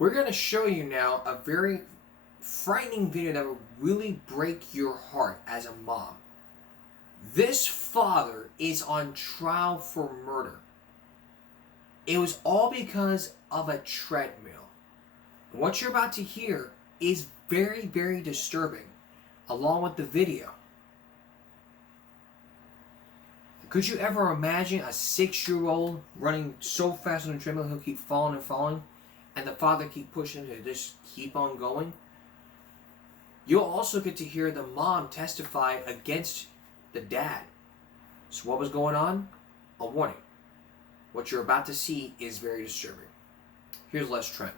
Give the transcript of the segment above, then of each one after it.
We're going to show you now a very frightening video that will really break your heart as a mom. This father is on trial for murder. It was all because of a treadmill. What you're about to hear is very, very disturbing, along with the video. Could you ever imagine a 6-year-old running so fast on a treadmill he'll keep falling and falling, and the father keep pushing to just keep on going? You'll also get to hear the mom testify against the dad. So what was going on? A warning. What you're about to see is very disturbing. Here's Les Trent.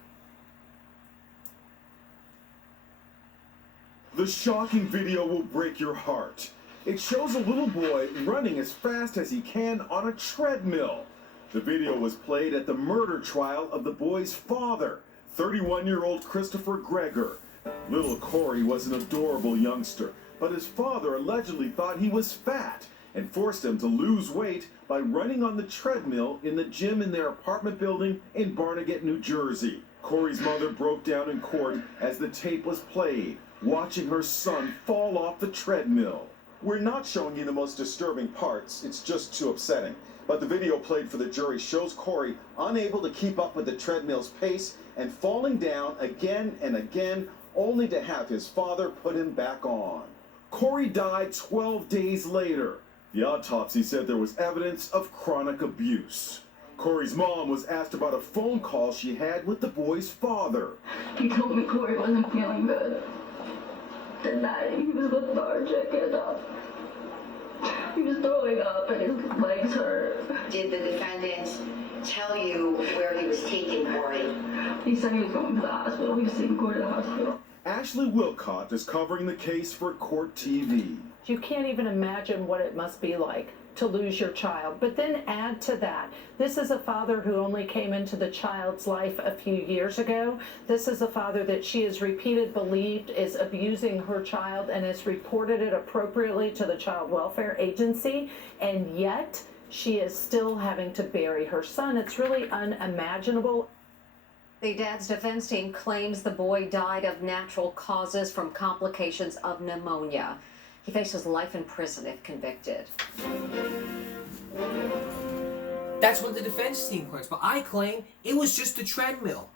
The shocking video will break your heart. It shows a little boy running as fast as he can on a treadmill. The video was played at the murder trial of the boy's father, 31-year-old Christopher Greger. Little Corey was an adorable youngster, but his father allegedly thought he was fat and forced him to lose weight by running on the treadmill in the gym in their apartment building in Barnegat, New Jersey. Corey's mother broke down in court as the tape was played, watching her son fall off the treadmill. We're not showing you the most disturbing parts, it's just too upsetting. But the video played for the jury shows Corey unable to keep up with the treadmill's pace and falling down again and again, only to have his father put him back on. Corey died 12 days later. The autopsy said there was evidence of chronic abuse. Corey's mom was asked about a phone call she had with the boy's father. He told me Corey wasn't feeling good. That night he was lethargic and he was throwing up and his legs hurt. Did the defendant tell you where he was taking Corey? He said he was going to the hospital. He was taking Corey to the hospital. Ashley Wilcott is covering the case for Court TV. You can't even imagine what it must be like to lose your child. But then add to that, this is a father who only came into the child's life a few years ago. This is a father that she has repeatedly believed is abusing her child and has reported it appropriately to the Child Welfare Agency, and yet she is still having to bury her son. It's really unimaginable. The dad's defense team claims the boy died of natural causes from complications of pneumonia. He faces life in prison if convicted. That's what the defense team claims, but I claim it was just a treadmill.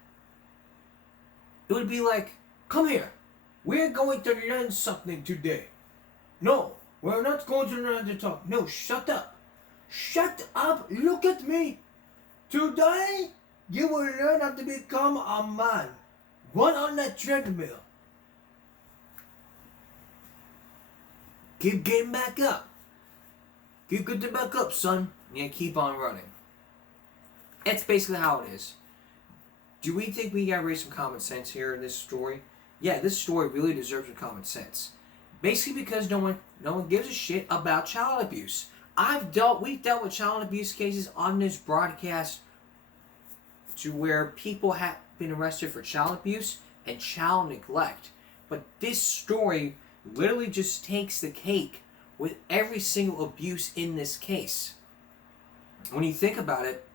It would be like, come here, we're going to learn something today. No, we're not going to learn to talk. No, shut up. Shut up, look at me. Today, you will learn how to become a man. Run on that treadmill. Keep getting back up. Keep getting back up, son. Yeah, keep on running. That's basically how it is. Do we think we gotta raise some common sense here in this story? Yeah, this story really deserves some common sense. Basically because no one gives a shit about child abuse. We've dealt with child abuse cases on this broadcast to where people have been arrested for child abuse and child neglect. But this story literally just takes the cake with every single abuse in this case. When you think about it,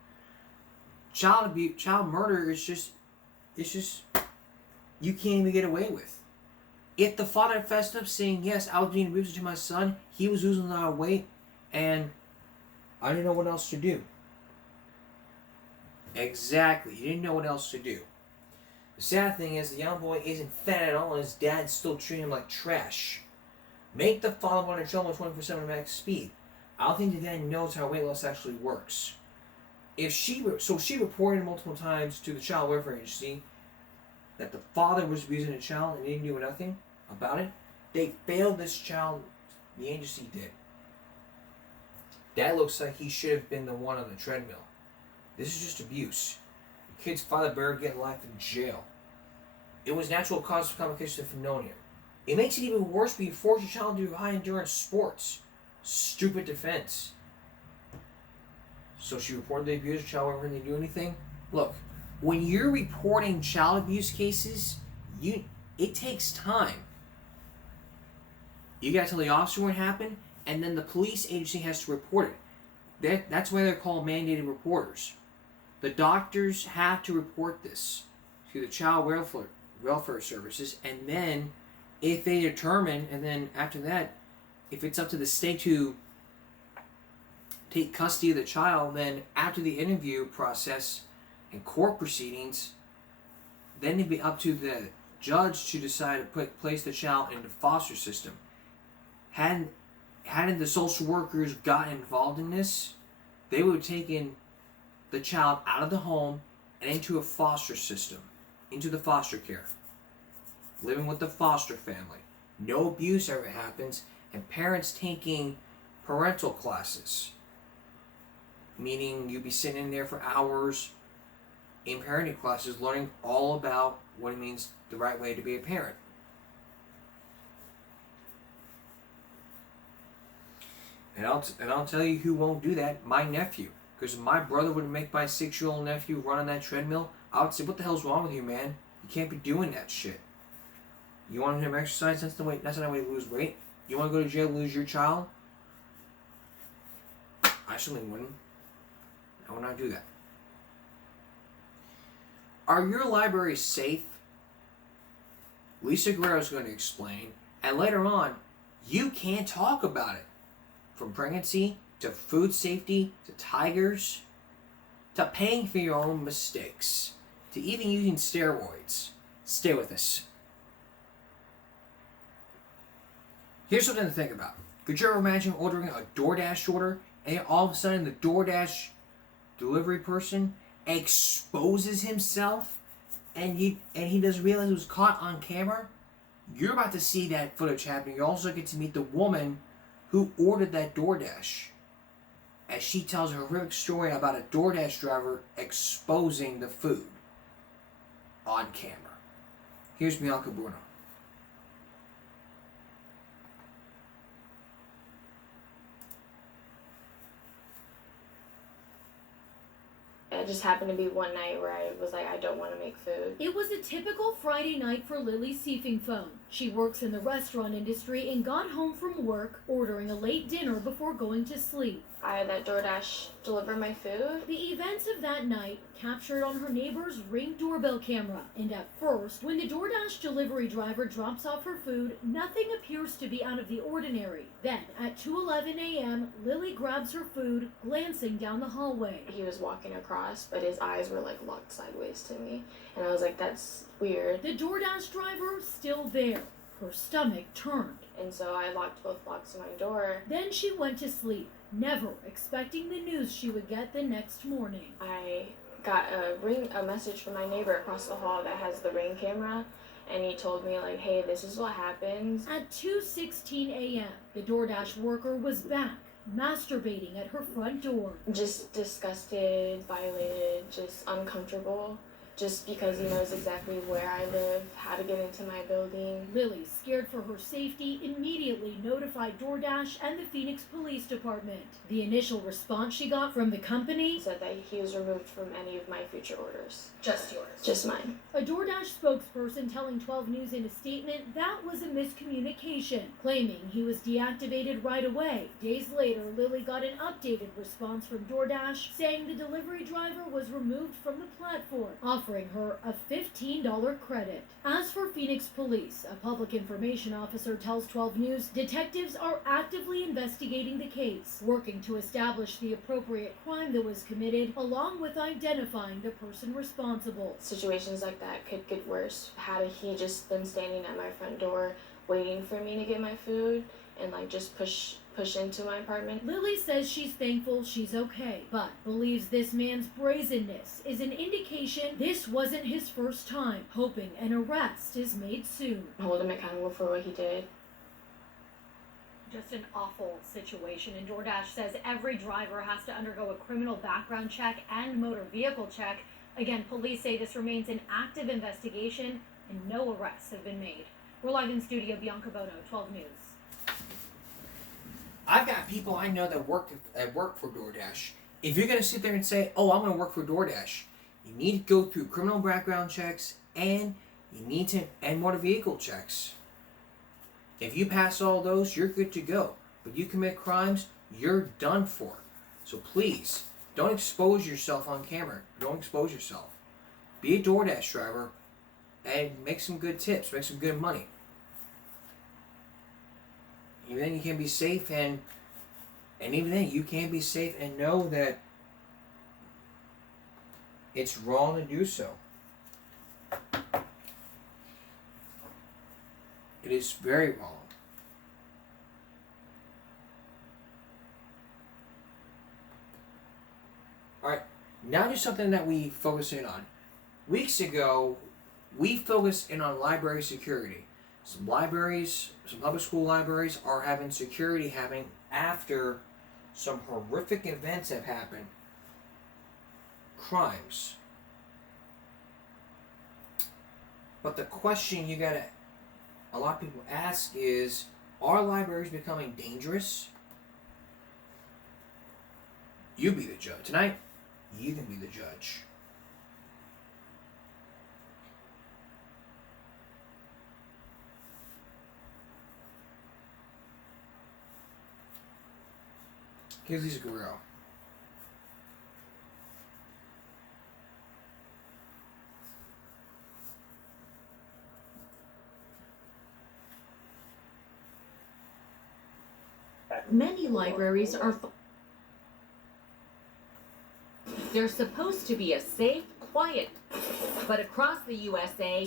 child abuse, child murder is just you can't even get away with. If the father fessed up saying, yes, I was being abusive to my son, he was losing a lot of weight, and I didn't know what else to do. Exactly, he didn't know what else to do. The sad thing is the young boy isn't fat at all and his dad's still treating him like trash. Make the father want to trouble 24/7 max speed. I don't think the dad knows how weight loss actually works. She reported multiple times to the Child Welfare Agency that the father was abusing the child and they didn't do nothing about it. They failed this child, the agency did. That looks like he should have been the one on the treadmill. This is just abuse. The kid's father better get life in jail. It was natural cause of complications of pneumonia. It makes it even worse when you force your child to do high endurance sports. Stupid defense. So she reported the abuse of child welfare and they didn't do anything? Look, when you're reporting child abuse cases, it takes time. You gotta tell the officer what happened, and then the police agency has to report it. That's why they're called mandated reporters. The doctors have to report this. to the child welfare services, and then if they determine, and then after that, if it's up to the state to take custody of the child, then after the interview process and court proceedings, then it'd be up to the judge to decide to place the child in the foster system. Hadn't the social workers gotten involved in this, they would have taken the child out of the home and into a foster system, into the foster care, living with the foster family. No abuse ever happens, and parents taking parental classes, meaning you'd be sitting in there for hours in parenting classes learning all about what it means, the right way to be a parent. And I'll tell you who won't do that. My nephew. Because if my brother would make my 6-year-old nephew run on that treadmill, I would say, what the hell's wrong with you, man? You can't be doing that shit. You want him to exercise? That's not the way to lose weight. You want to go to jail, lose your child? I certainly wouldn't. I would not do that. Are your libraries safe? Lisa Guerrero is going to explain. And later on, you can't talk about it. From pregnancy, to food safety, to tigers, to paying for your own mistakes, to even using steroids. Stay with us. Here's something to think about. Could you ever imagine ordering a DoorDash order and all of a sudden the DoorDash delivery person exposes himself and he doesn't realize it was caught on camera? You're about to see that footage happen. You also get to meet the woman who ordered that DoorDash as she tells a horrific story about a DoorDash driver exposing the food on camera. Here's Bianca Bruno. It just happened to be one night where I was like, I don't want to make food. It was a typical Friday night for Lily Siefingphone. She works in the restaurant industry and got home from work ordering a late dinner before going to sleep. I had that DoorDash deliver my food. The events of that night captured on her neighbor's Ring doorbell camera. And at first, when the DoorDash delivery driver drops off her food, nothing appears to be out of the ordinary. Then, at 2:11 a.m., Lily grabs her food, glancing down the hallway. He was walking across, but his eyes were like locked sideways to me. And I was like, that's weird. The DoorDash driver still there. Her stomach turned. And so I locked both locks of my door. Then she went to sleep, never expecting the news she would get the next morning. I got a message from my neighbor across the hall that has the Ring camera, and he told me like, hey, this is what happens. At 2:16 a.m., the DoorDash worker was back, masturbating at her front door. Just disgusted, violated, just uncomfortable. Just because he knows exactly where I live, how to get into my building. Lily, scared for her safety, immediately notified DoorDash and the Phoenix Police Department. The initial response she got from the company said that he was removed from any of my future orders. Just yours. Just mine. A DoorDash spokesperson telling 12 News in a statement that was a miscommunication, claiming he was deactivated right away. Days later, Lily got an updated response from DoorDash saying the delivery driver was removed from the platform, offering her a $15 credit. As for Phoenix Police, a public information officer tells 12 News detectives are actively investigating the case, working to establish the appropriate crime that was committed, along with identifying the person responsible. Situations like that could get worse. Had he just been standing at my front door waiting for me to get my food and like just push into my apartment. Lily says she's thankful she's okay, but believes this man's brazenness is an indication this wasn't his first time, hoping an arrest is made soon. Hold him accountable for what he did. Just an awful situation, and DoorDash says every driver has to undergo a criminal background check and motor vehicle check. Again, police say this remains an active investigation and no arrests have been made. We're live in studio, Bianca Bono, 12 News. I've got people I know that work for DoorDash. If you're going to sit there and say, oh, I'm going to work for DoorDash, you need to go through criminal background checks and you need to and motor vehicle checks. If you pass all those, you're good to go. But you commit crimes, you're done for. So please, don't expose yourself on camera. Don't expose yourself. Be a DoorDash driver. and make some good tips, make some good money. Even then, you can be safe, and even then, you can be safe and know that it's wrong to do so. It is very wrong. Alright, now to something that we focus in on. Weeks ago, we focused in on library security. Some libraries, some public school libraries are having security happening after some horrific events have happened. Crimes. But the question a lot of people ask is, are libraries becoming dangerous? You be the judge. Tonight, you can be the judge. Here's Lisa Guerrero. Many libraries are they're supposed to be a safe, quiet, but across the USA,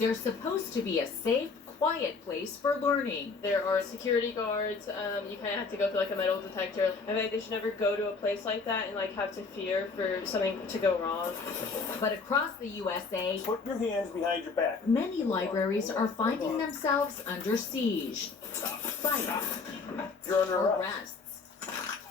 they're supposed to be a safe, quiet place for learning. There are security guards. You kind of have to go through like a metal detector. I mean, they should never go to a place like that and like have to fear for something to go wrong. But across the USA, put your hands behind your back. Many libraries are finding themselves under siege, fights, arrests,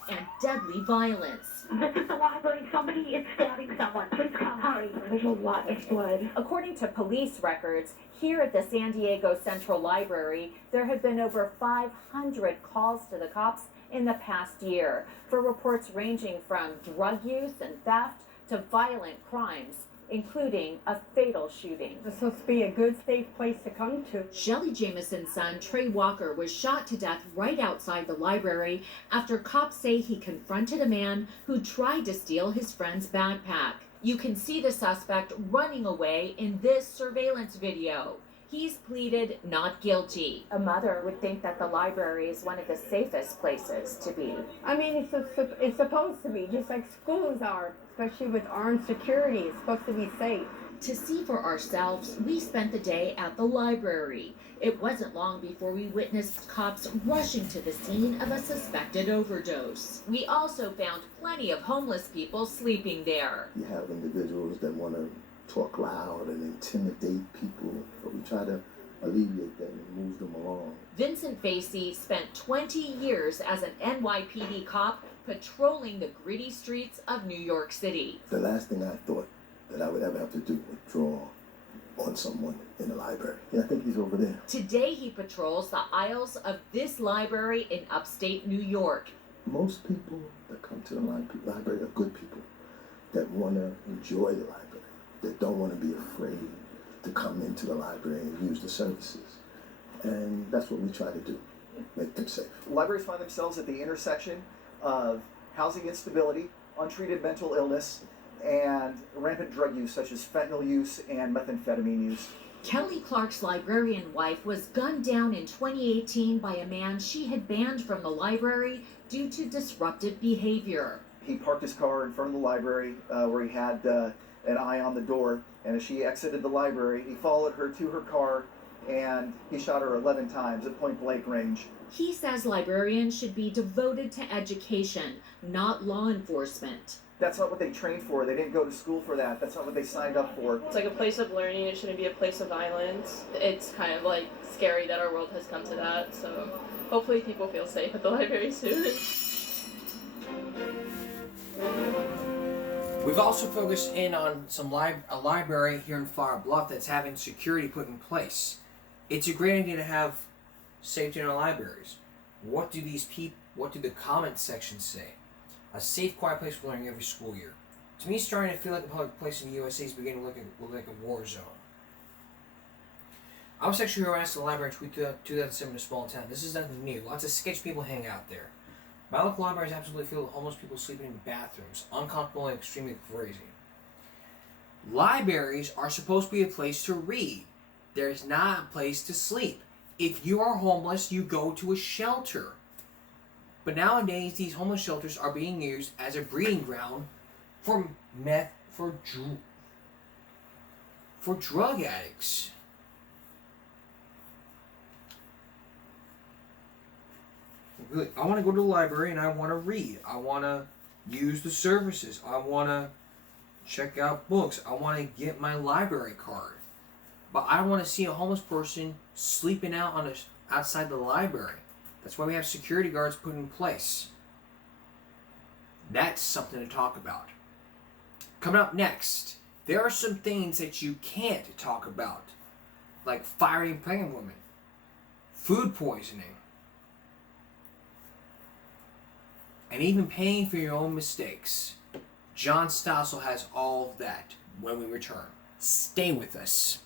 and deadly violence. This is the library. Somebody is stabbing someone. Please come. Hurry. There's a lot of blood. According to police records, here at the San Diego Central Library, there have been over 500 calls to the cops in the past year for reports ranging from drug use and theft to violent crimes, including a fatal shooting. It's supposed to be a good, safe place to come to. Shelly Jamison's son, Trey Walker, was shot to death right outside the library after cops say he confronted a man who tried to steal his friend's backpack. You can see the suspect running away in this surveillance video. He's pleaded not guilty. A mother would think that the library is one of the safest places to be. I mean, it's supposed to be, just like schools are, especially with armed security. It's supposed to be safe. To see for ourselves, we spent the day at the library. It wasn't long before we witnessed cops rushing to the scene of a suspected overdose. We also found plenty of homeless people sleeping there. You have individuals that want to talk loud and intimidate people, but we try to alleviate that and move them along. Vincent Facey spent 20 years as an NYPD cop patrolling the gritty streets of New York City. The last thing I thought that I would ever have to do was draw on someone in the library. Yeah, I think he's over there. Today he patrols the aisles of this library in upstate New York. Most people that come to the library are good people that want to enjoy the library, that don't want to be afraid to come into the library and use the services. And that's what we try to do, make them safe. Libraries find themselves at the intersection of housing instability, untreated mental illness, and rampant drug use such as fentanyl use and methamphetamine use. Kelly Clark's librarian wife was gunned down in 2018 by a man she had banned from the library due to disruptive behavior. He parked his car in front of the library where he had an eye on the door, and as she exited the library, he followed her to her car and he shot her 11 times at point blank range. He says librarians should be devoted to education, not law enforcement. That's not what they trained for. They didn't go to school for that. That's not what they signed up for. It's like a place of learning. It shouldn't be a place of violence. It's kind of like scary that our world has come to that. So hopefully people feel safe at the library soon. We've also focused in on a library here in Flower Bluff that's having security put in place. It's a great idea to have safety in our libraries. What do the comment sections say? A safe, quiet place for learning every school year. To me, it's starting to feel like the public place in the USA is beginning to look like a war zone. I was sexually harassed at the library in 2007 in a small town. This is nothing new. Lots of sketchy people hang out there. My local library is absolutely filled with homeless people sleeping in bathrooms, uncomfortable and extremely crazy. Libraries are supposed to be a place to read. There's not a place to sleep. If you are homeless, you go to a shelter. But nowadays, these homeless shelters are being used as a breeding ground for drug addicts. Really, I want to go to the library and I want to read. I want to use the services. I want to check out books. I want to get my library card. But I don't want to see a homeless person sleeping out outside the library. That's why we have security guards put in place. That's something to talk about. Coming up next, there are some things that you can't talk about, like firing pregnant women, food poisoning, and even paying for your own mistakes. John Stossel has all of that when we return. Stay with us.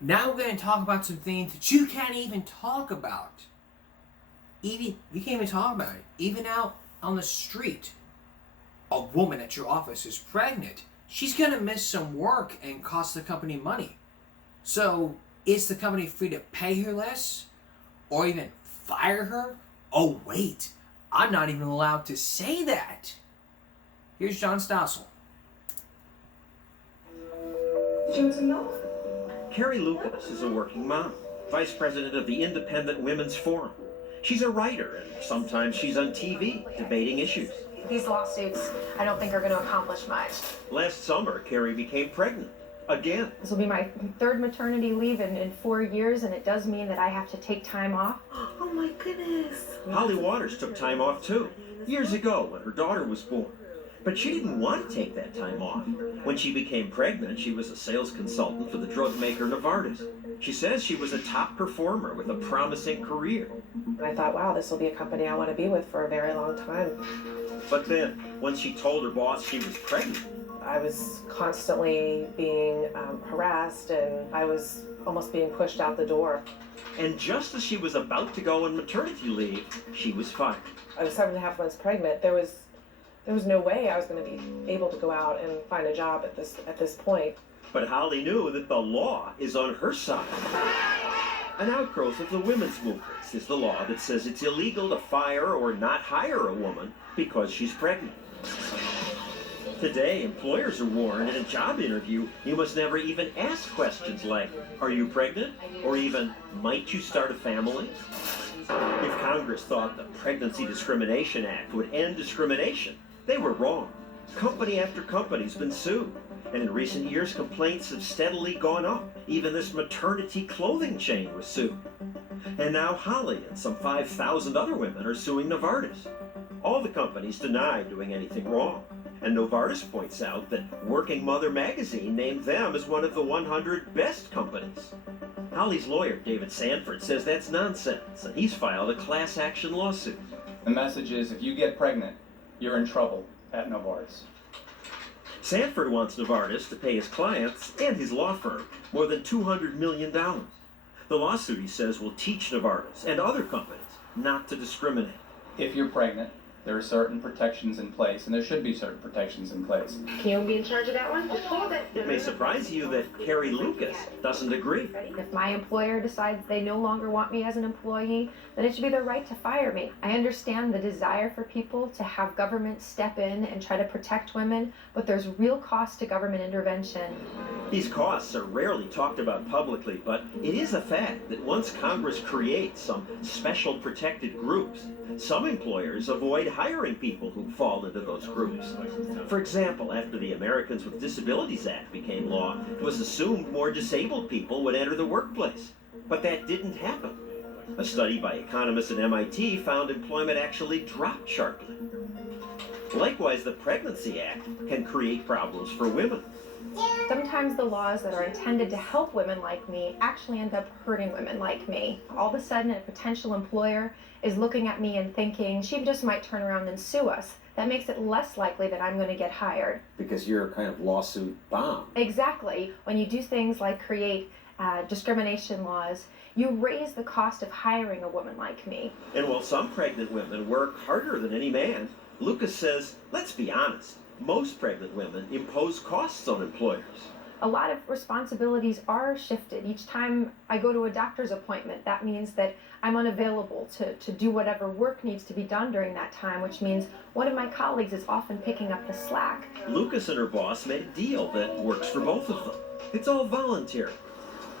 Now we're going to talk about some things that you can't even talk about. You can't even talk about it. Even out on the street, a woman at your office is pregnant. She's going to miss some work and cost the company money. So, is the company free to pay her less? Or even fire her? Oh, wait. I'm not even allowed to say that. Here's John Stossel. Carrie Lucas is a working mom, vice president of the Independent Women's Forum. She's a writer, and sometimes she's on TV debating issues. These lawsuits, I don't think are going to accomplish much. Last summer, Carrie became pregnant. Again. This will be my third maternity leave in 4 years, and it does mean that I have to take time off. Oh my goodness. Holly Waters took time off too, years ago when her daughter was born. But she didn't want to take that time off. When she became pregnant, she was a sales consultant for the drug maker Novartis. She says she was a top performer with a promising career. And I thought, wow, this will be a company I want to be with for a very long time. But then, when she told her boss she was pregnant, I was constantly being harassed, and I was almost being pushed out the door. And just as she was about to go on maternity leave, she was fired. I was 7.5 months pregnant. There was no way I was going to be able to go out and find a job at this point. But Holly knew that the law is on her side. An outgrowth of the women's movement is the law that says it's illegal to fire or not hire a woman because she's pregnant. Today, employers are warned in a job interview you must never even ask questions like, are you pregnant? Or even, might you start a family? If Congress thought the Pregnancy Discrimination Act would end discrimination, they were wrong. Company after company's been sued. And in recent years, complaints have steadily gone up. Even this maternity clothing chain was sued. And now Holly and some 5,000 other women are suing Novartis. All the companies deny doing anything wrong. And Novartis points out that Working Mother magazine named them as one of the 100 best companies. Holly's lawyer, David Sanford, says that's nonsense, and he's filed a class action lawsuit. The message is, if you get pregnant, you're in trouble at Novartis. Sanford wants Novartis to pay his clients and his law firm more than $200 million. The lawsuit, he says, will teach Novartis and other companies not to discriminate. If you're pregnant, there are certain protections in place, and there should be certain protections in place. Can you be in charge of that one? Just hold it. It may surprise you that Carrie Lucas doesn't agree. If my employer decides they no longer want me as an employee, then it should be their right to fire me. I understand the desire for people to have government step in and try to protect women, but there's real cost to government intervention. These costs are rarely talked about publicly, but it is a fact that once Congress creates some special protected groups, some employers avoid hiring people who fall into those groups. For example, after the Americans with Disabilities Act became law, it was assumed more disabled people would enter the workplace. But that didn't happen. A study by economists at MIT found employment actually dropped sharply. Likewise, the Pregnancy Act can create problems for women. Sometimes the laws that are intended to help women like me actually end up hurting women like me. All of a sudden, a potential employer is looking at me and thinking, she just might turn around and sue us. That makes it less likely that I'm going to get hired. Because you're a kind of lawsuit bomb. Exactly. When you do things like create discrimination laws, you raise the cost of hiring a woman like me. And while some pregnant women work harder than any man, Lucas says, let's be honest, most pregnant women impose costs on employers. A lot of responsibilities are shifted. Each time I go to a doctor's appointment, that means that I'm unavailable to do whatever work needs to be done during that time, which means one of my colleagues is often picking up the slack. Lucas and her boss made a deal that works for both of them. It's all voluntary.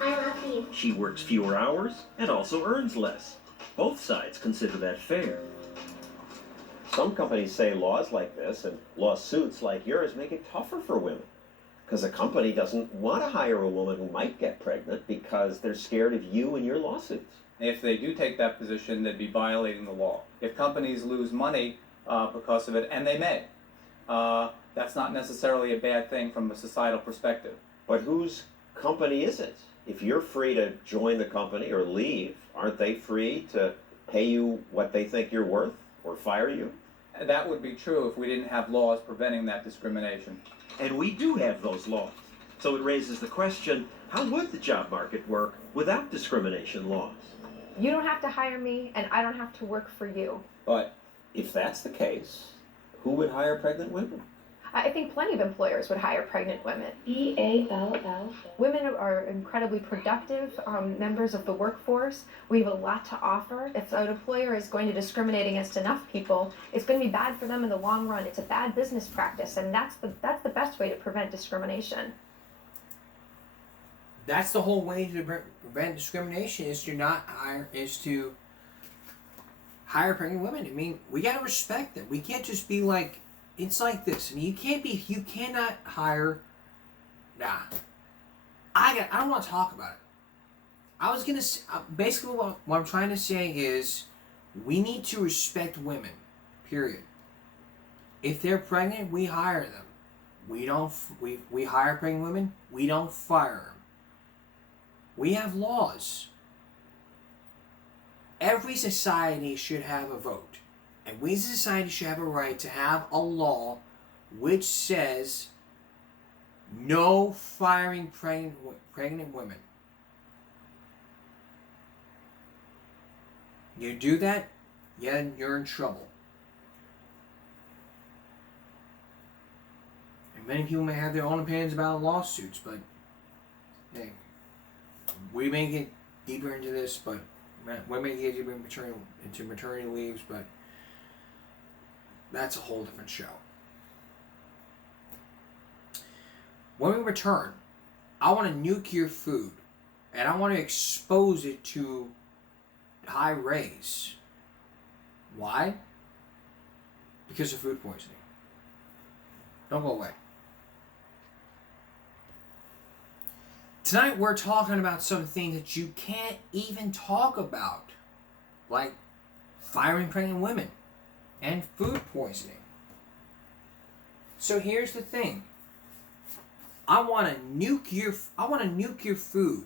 I love you. She works fewer hours and also earns less. Both sides consider that fair. Some companies say laws like this and lawsuits like yours make it tougher for women. Because a company doesn't want to hire a woman who might get pregnant because they're scared of you and your lawsuits. If they do take that position, they'd be violating the law. If companies lose money because of it, and they may, that's not necessarily a bad thing from a societal perspective. But whose company is it? If you're free to join the company or leave, aren't they free to pay you what they think you're worth or fire you? That would be true if we didn't have laws preventing that discrimination. And we do have those laws. So it raises the question, how would the job market work without discrimination laws? You don't have to hire me, and I don't have to work for you. But if that's the case, who would hire pregnant women? I think plenty of employers would hire pregnant women. EALL. Women are incredibly productive members of the workforce. We have a lot to offer. If an employer is going to discriminate against enough people, it's going to be bad for them in the long run. It's a bad business practice, and that's the best way to prevent discrimination. That's the whole way to prevent discrimination is to hire pregnant women. I mean, we gotta respect them. We can't just be like, it's like this. I mean, you cannot hire. Nah, I don't want to talk about it. I was gonna basically what I'm trying to say is, we need to respect women. Period. If they're pregnant, we hire them. We don't. We hire pregnant women. We don't fire them. We have laws. Every society should have a vote. And we as a society should have a right to have a law which says no firing pregnant women. You do that, yeah, you're in trouble. And many people may have their own opinions about lawsuits, but hey, we may get deeper into this, but we may get deeper into maternity leaves, but that's a whole different show. When we return, I want to nuke your food, and I want to expose it to high rays. Why? Because of food poisoning. Don't go away. Tonight we're talking about something that you can't even talk about, like firing pregnant women and food poisoning. So here's the thing. I want to nuke your food.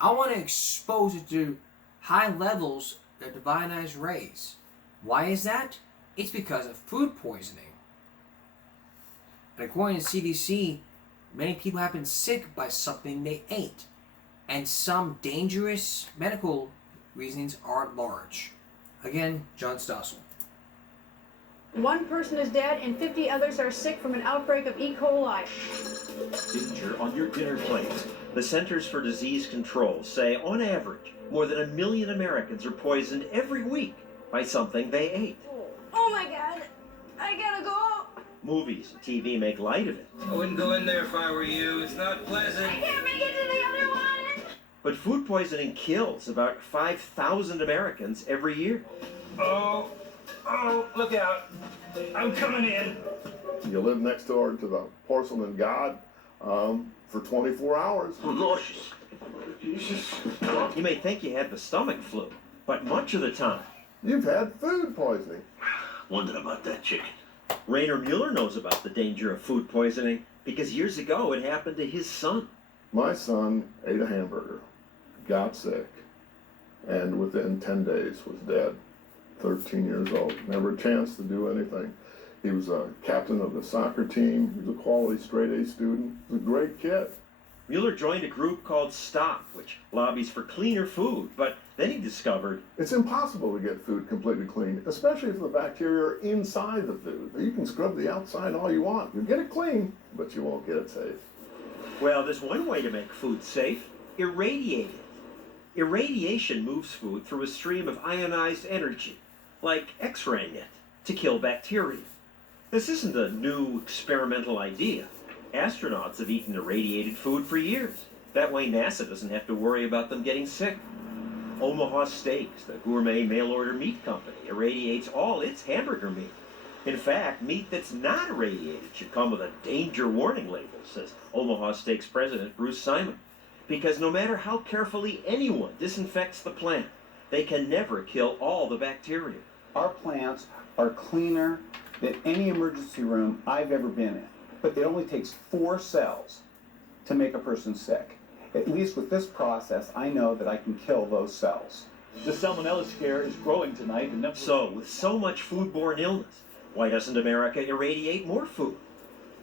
I want to expose it to high levels of ionized rays. Why is that? It's because of food poisoning. And according to CDC, many people have been sick by something they ate. And some dangerous medical reasons are at large. Again, John Stossel. One person is dead and 50 others are sick from an outbreak of E. coli. Danger on your dinner plate. The Centers for Disease Control say, on average, more than 1 million Americans are poisoned every week by something they ate. Oh my God, I gotta go. Movies and TV make light of it. I wouldn't go in there if I were you. It's not pleasant. I can't make it to the other one. But food poisoning kills about 5,000 Americans every year. Oh, look out. I'm coming in. You live next door to the porcelain god for 24 hours. Nauseous. You may think you had the stomach flu, but much of the time, You've had food poisoning. wondered about that chicken. Rainer Mueller knows about the danger of food poisoning because years ago it happened to his son. My son ate a hamburger, got sick, and within 10 days was dead. 13 years old, never a chance to do anything. He was a captain of the soccer team. He was a quality straight-A student. He was a great kid. Mueller joined a group called STOP, which lobbies for cleaner food, but Then he discovered it's impossible to get food completely clean, especially if the bacteria are inside the food. You can scrub the outside all you want. You'll get it clean, but you won't get it safe. Well, there's one way to make food safe: irradiate it. Irradiation moves food through a stream of ionized energy, like X-raying it, to kill bacteria. This isn't a new experimental idea. Astronauts have eaten irradiated food for years. That way NASA doesn't have to worry about them getting sick. Omaha Steaks, the gourmet mail-order meat company, irradiates all its hamburger meat. In fact, meat that's not irradiated should come with a danger warning label, says Omaha Steaks president Bruce Simon. Because no matter how carefully anyone disinfects the plant, they can never kill all the bacteria. Our plants are cleaner than any emergency room I've ever been in. But it only takes 4 cells to make a person sick. At least with this process, I know that I can kill those cells. The salmonella scare is growing tonight. So, with so much foodborne illness, why doesn't America irradiate more food?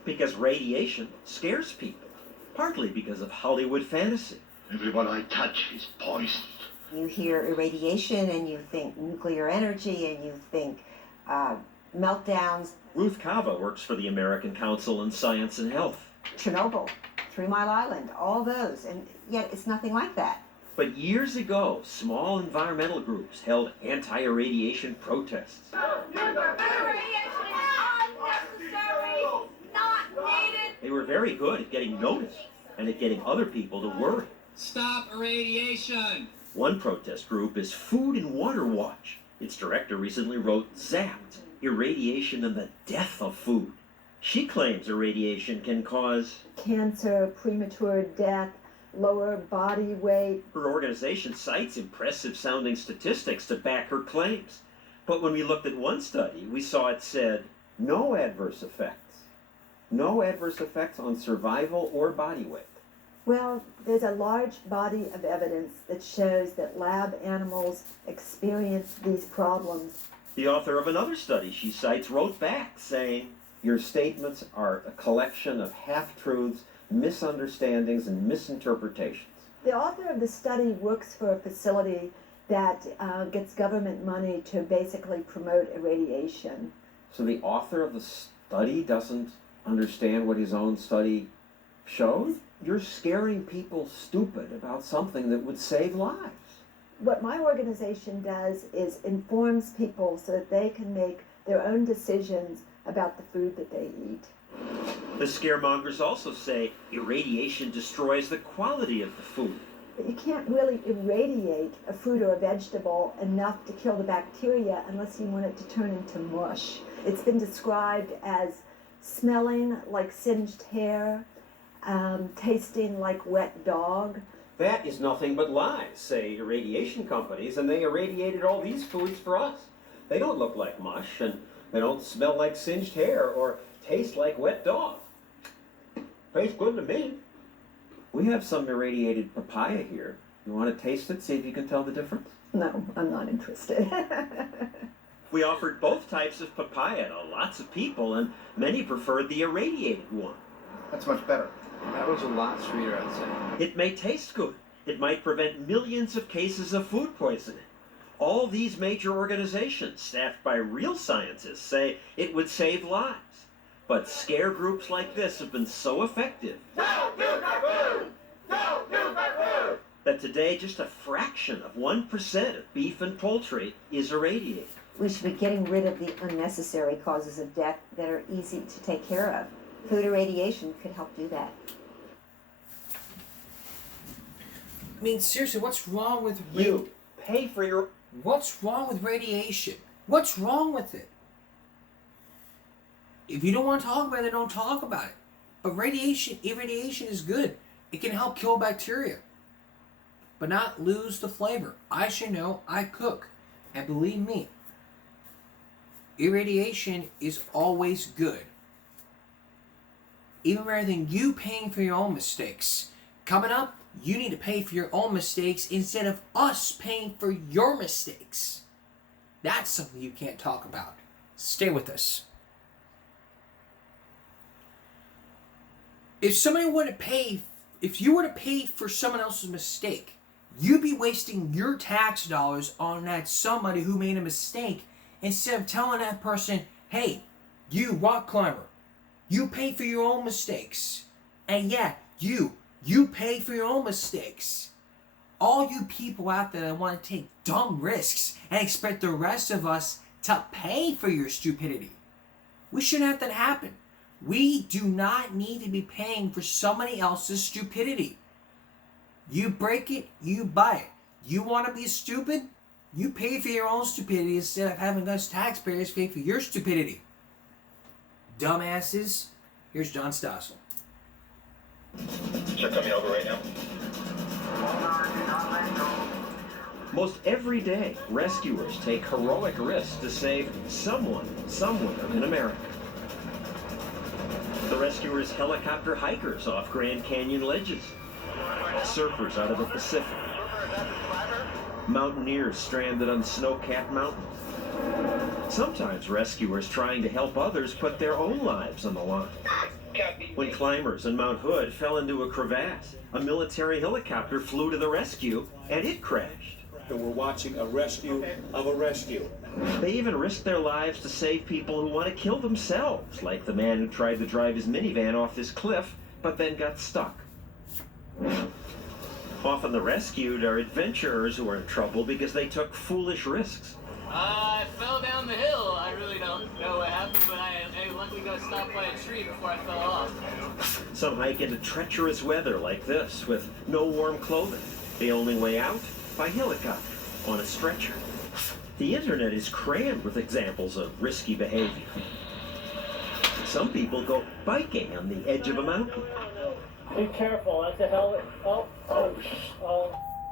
Because radiation scares people, partly because of Hollywood fantasy. Everyone I touch is poisoned. You hear irradiation and you think nuclear energy and you think meltdowns. Ruth Kava works for the American Council on Science and Health. Chernobyl, 3 Mile Island, all those, and yet it's nothing like that. But years ago, small environmental groups held anti-irradiation protests. They were very good at getting noticed and at getting other people to worry. Stop irradiation! One protest group is Food and Water Watch. Its director recently wrote Zapped: Irradiation and the Death of Food. She claims irradiation can cause Cancer, premature death, lower body weight. Her organization cites impressive-sounding statistics to back her claims. But when we looked at one study, we saw it said, no adverse effects. No adverse effects on survival or body weight. Well, there's a large body of evidence that shows that lab animals experience these problems. The author of another study she cites wrote back saying, your statements are a collection of half-truths, misunderstandings, and misinterpretations. The author of the study works for a facility that gets government money to basically promote irradiation. So the author of the study doesn't understand what his own study shows? You're scaring people stupid about something that would save lives. What my organization does is informs people so that they can make their own decisions about the food that they eat. The scaremongers also say irradiation destroys the quality of the food. But you can't really irradiate a fruit or a vegetable enough to kill the bacteria unless you want it to turn into mush. It's been described as smelling like singed hair, tasting like wet dog. That is nothing but lies, say irradiation companies, and they irradiated all these foods for us. They don't look like mush, and they don't smell like singed hair or taste like wet dog. Tastes good to me. We have some irradiated papaya here. You want to taste it, see if you can tell the difference? No, I'm not interested. We offered both types of papaya to lots of people, and many preferred the irradiated one. That's much better. That was a lot sweeter, I'd say. It may taste good. It might prevent millions of cases of food poisoning. All these major organizations, staffed by real scientists, say it would save lives. But scare groups like this have been so effective that today just a fraction of 1% of beef and poultry is irradiated. We should be getting rid of the unnecessary causes of death that are easy to take care of. Food irradiation could help do that. I mean, seriously, what's wrong with you pay for your... What's wrong with radiation? What's wrong with it? If you don't want to talk about it, don't talk about it. But irradiation is good. It can help kill bacteria, but not lose the flavor. I should know. I cook, and believe me, irradiation is always good. Even rather than you paying for your own mistakes. Coming up, you need to pay for your own mistakes instead of us paying for your mistakes. That's something you can't talk about. Stay with us. If you were to pay for someone else's mistake, you'd be wasting your tax dollars on that somebody who made a mistake instead of telling that person, hey, you rock climber, you pay for your own mistakes. And yeah, you pay for your own mistakes. All you people out there that want to take dumb risks and expect the rest of us to pay for your stupidity. We shouldn't have that happen. We do not need to be paying for somebody else's stupidity. You break it, you buy it. You want to be stupid? You pay for your own stupidity instead of having us taxpayers pay for your stupidity. Dumbasses, here's John Stossel. They're coming over right now. Most every day, rescuers take heroic risks to save someone, somewhere in America. The rescuers helicopter hikers off Grand Canyon ledges, surfers out of the Pacific, mountaineers stranded on snow-capped mountains. Sometimes rescuers trying to help others put their own lives on the line. When climbers in Mount Hood fell into a crevasse, a military helicopter flew to the rescue and it crashed. And we're watching a rescue of a rescue. They even risked their lives to save people who want to kill themselves, like the man who tried to drive his minivan off this cliff, but then got stuck. Often the rescued are adventurers who are in trouble because they took foolish risks. I fell down the hill. I really don't know what happened, but I luckily got stopped by a tree before I fell off. Some hike into treacherous weather like this with no warm clothing. The only way out? By helicopter, on a stretcher. The internet is crammed with examples of risky behavior. Some people go biking on the edge of a mountain. Be careful, that's a hell. Oh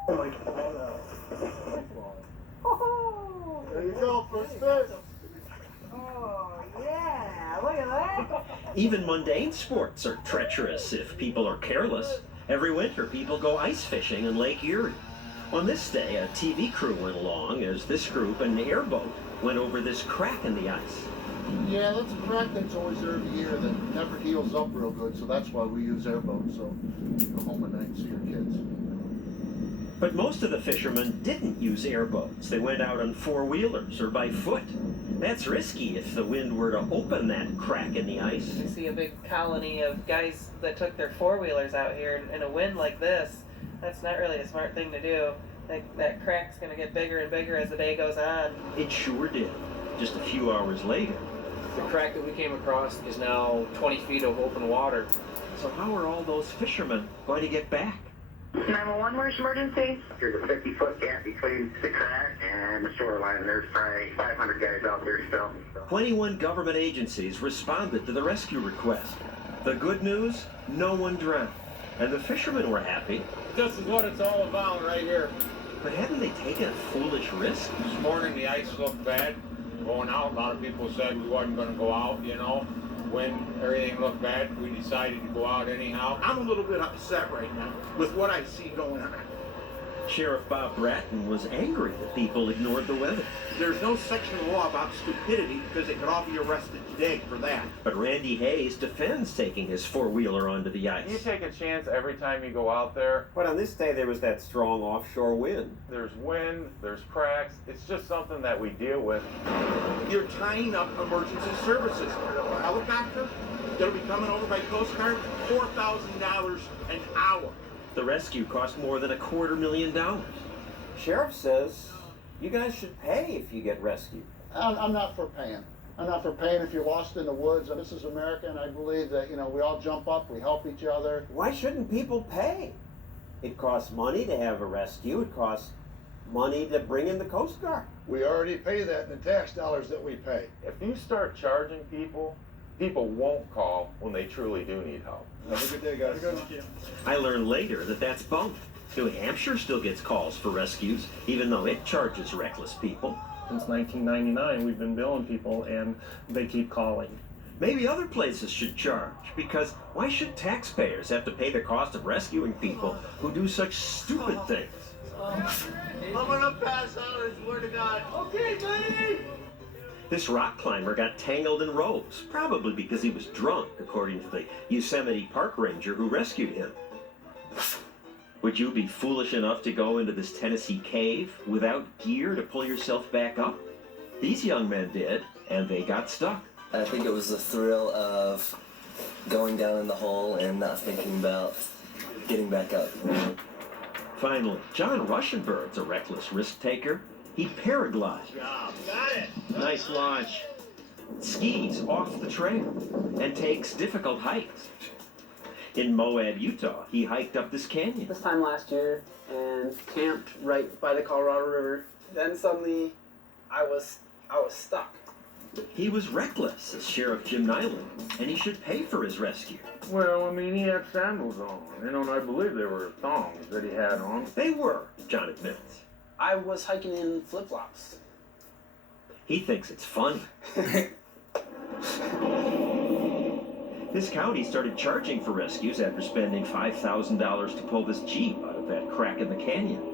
my God. There you go, first fish. Oh, yeah, look at that. Even mundane sports are treacherous if people are careless. Every winter, people go ice fishing in Lake Erie. On this day, a TV crew went along as this group in an airboat went over this crack in the ice. Yeah, that's a crack that's always there every year that never heals up real good, so that's why we use airboats, so you go home at night and see your kids. But most of the fishermen didn't use airboats. They went out on four-wheelers or by foot. That's risky if the wind were to open that crack in the ice. We see a big colony of guys that took their four-wheelers out here in a wind like this. That's not really a smart thing to do. That crack's going to get bigger and bigger as the day goes on. It sure did. Just a few hours later. The crack that we came across is now 20 feet of open water. So how are all those fishermen going to get back? 911, where's emergency? There's a 50-foot gap between 600 and the shoreline. There's probably 500 guys out there still. 21 government agencies responded to the rescue request. The good news? No one drowned. And the fishermen were happy. This is what it's all about right here. But hadn't they taken a foolish risk? This morning the ice looked bad. Going out, a lot of people said we wasn't going to go out, you know. When everything looked bad, we decided to go out anyhow. I'm a little bit upset right now with what I see going on. Sheriff Bob Bratton was angry that people ignored the weather. There's no section of law about stupidity because they could all be arrested today for that. But Randy Hayes defends taking his four-wheeler onto the ice. You take a chance every time you go out there. But on this day, there was that strong offshore wind. There's wind, there's cracks. It's just something that we deal with. You're tying up emergency services. A helicopter that'll be coming over by Coast Guard, $4,000 an hour. The rescue cost more than $250,000. Sheriff says you guys should pay if you get rescued. I'm not for paying. I'm not for paying if you're lost in the woods. This is America, and I believe that, you know, we all jump up, we help each other. Why shouldn't people pay? It costs money to have a rescue. It costs money to bring in the Coast Guard. We already pay that in the tax dollars that we pay. If you start charging people, people won't call when they truly do need help. Have a good day, guys. I learned later that that's bumped. New Hampshire still gets calls for rescues, even though it charges reckless people. Since 1999, we've been billing people, and they keep calling. Maybe other places should charge, because why should taxpayers have to pay the cost of rescuing people who do such stupid things? I'm gonna pass out, I swear to God. Okay, buddy! This rock climber got tangled in ropes, probably because he was drunk, according to the Yosemite Park ranger who rescued him. Would you be foolish enough to go into this Tennessee cave without gear to pull yourself back up? These young men did, and they got stuck. I think it was the thrill of going down in the hole and not thinking about getting back up. Finally, John Ruschenberg's a reckless risk taker. He paraglides. Got it. Nice launch. Skis off the trail and takes difficult hikes. In Moab, Utah, he hiked up this canyon. This time last year and camped right by the Colorado River. Then suddenly I was stuck. He was reckless, as Sheriff Jim Nyland, and he should pay for his rescue. Well, I mean, he had sandals on, and I believe they were thongs that he had on. They were, John admits. I was hiking in flip-flops. He thinks it's funny. This county started charging for rescues after spending $5,000 to pull this Jeep out of that crack in the canyon.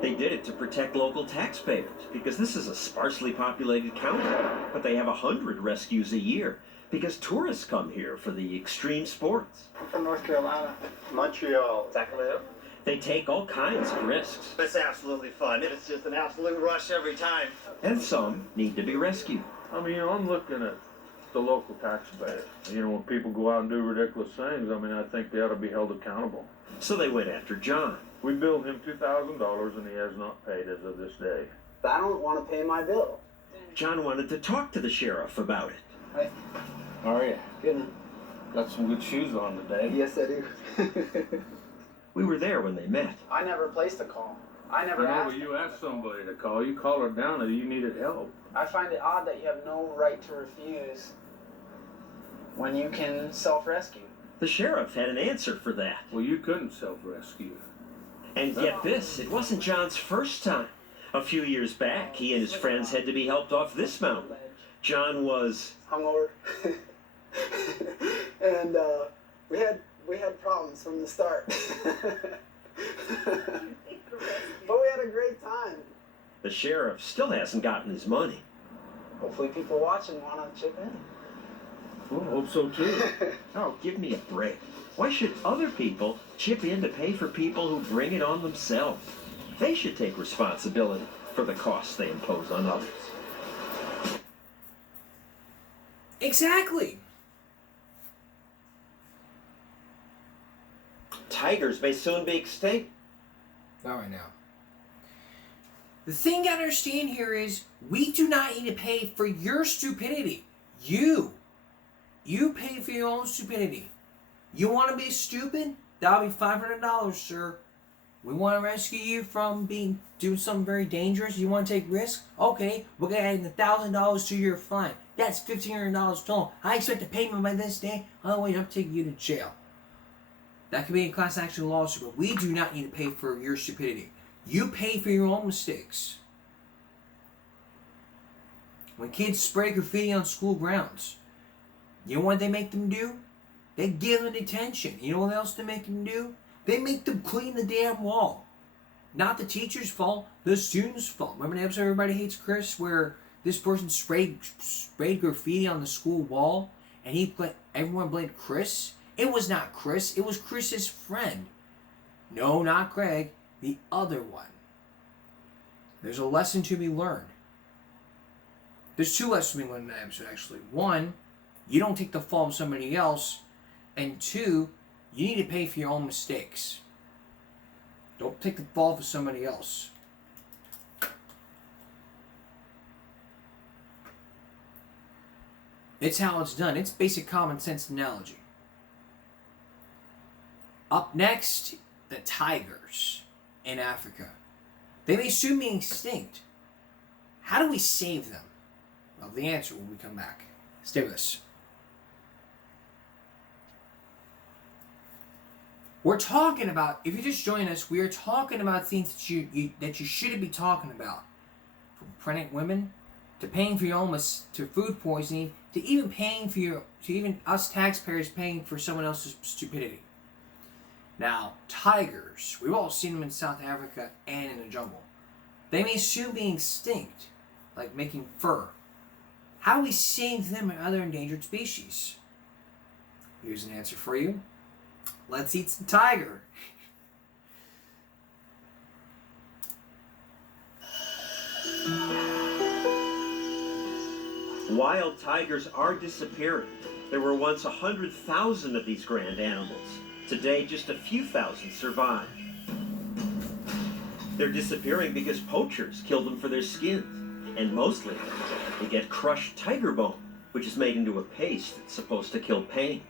They did it to protect local taxpayers, because this is a sparsely populated county, but they have 100 rescues a year, because tourists come here for the extreme sports. I'm from North Carolina. Montreal. Sacramento? They take all kinds of risks, It's absolutely fun. It's just an absolute rush every time. and some need to be rescued. I mean, I'm looking at the local taxpayers. When people go out and do ridiculous things, I think they ought to be held accountable. So they went after John. We billed him $2,000 and he has not paid as of this day. I don't want to pay my bill. John wanted to talk to the sheriff about it. Hey. How are you? Good. Got some good shoes on today. Yes, I do. We were there when they met. I never placed a call. I never asked. You asked somebody to call. You called her down and you needed help. I find it odd that you have no right to refuse when you can self-rescue. The sheriff had an answer for that. Well, you couldn't self-rescue. And get this, it wasn't John's first time. A few years back, he and his friends had to be helped off this mountain. John was hungover. And we had problems from the start. But we had a great time. The sheriff still hasn't gotten his money. Hopefully people watching want to chip in. Well, I hope so too. Oh, give me a break. Why should other people chip in to pay for people who bring it on themselves? They should take responsibility for the costs they impose on others. Exactly. Tigers may soon be extinct. Not right now. The thing you gotta understand here is we do not need to pay for your stupidity. You pay for your own stupidity. You want to be stupid? That'll be $500, sir. We want to rescue you from doing something very dangerous. You want to take risks? Okay, we're gonna add $1,000 to your fine. That's $1,500 total. I expect a payment by this day. Otherwise, I'm taking you to jail. That could be a class action lawsuit, but we do not need to pay for your stupidity. You pay for your own mistakes. When kids spray graffiti on school grounds, you know what they make them do? They give them detention. You know what else they make them do? They make them clean the damn wall. Not the teacher's fault, the student's fault. Remember the episode Everybody Hates Chris where this person sprayed graffiti on the school wall and everyone blamed Chris? It was not Chris, it was Chris's friend. No, not Greg, the other one. There's a lesson to be learned. There's two lessons to be learned in that episode, actually. One, you don't take the fault of somebody else. And two, you need to pay for your own mistakes. Don't take the fault of somebody else. It's how it's done. It's basic common sense analogy. Up next, the tigers in Africa. They may soon be extinct. How do we save them? Well, the answer when we come back. Stay with us. We're talking about, if you just join us, we are talking about things that you shouldn't be talking about. From pregnant women, to paying for your illness, to food poisoning, to even us taxpayers paying for someone else's stupidity. Now, tigers, we've all seen them in South Africa and in the jungle. They may soon be extinct, like making fur. How do we save them and other endangered species? Here's an answer for you. Let's eat some tiger. Wild tigers are disappearing. There were once 100,000 of these grand animals. Today, just a few thousand survive. They're disappearing because poachers kill them for their skins. And mostly, they get crushed tiger bone, which is made into a paste that's supposed to kill pain.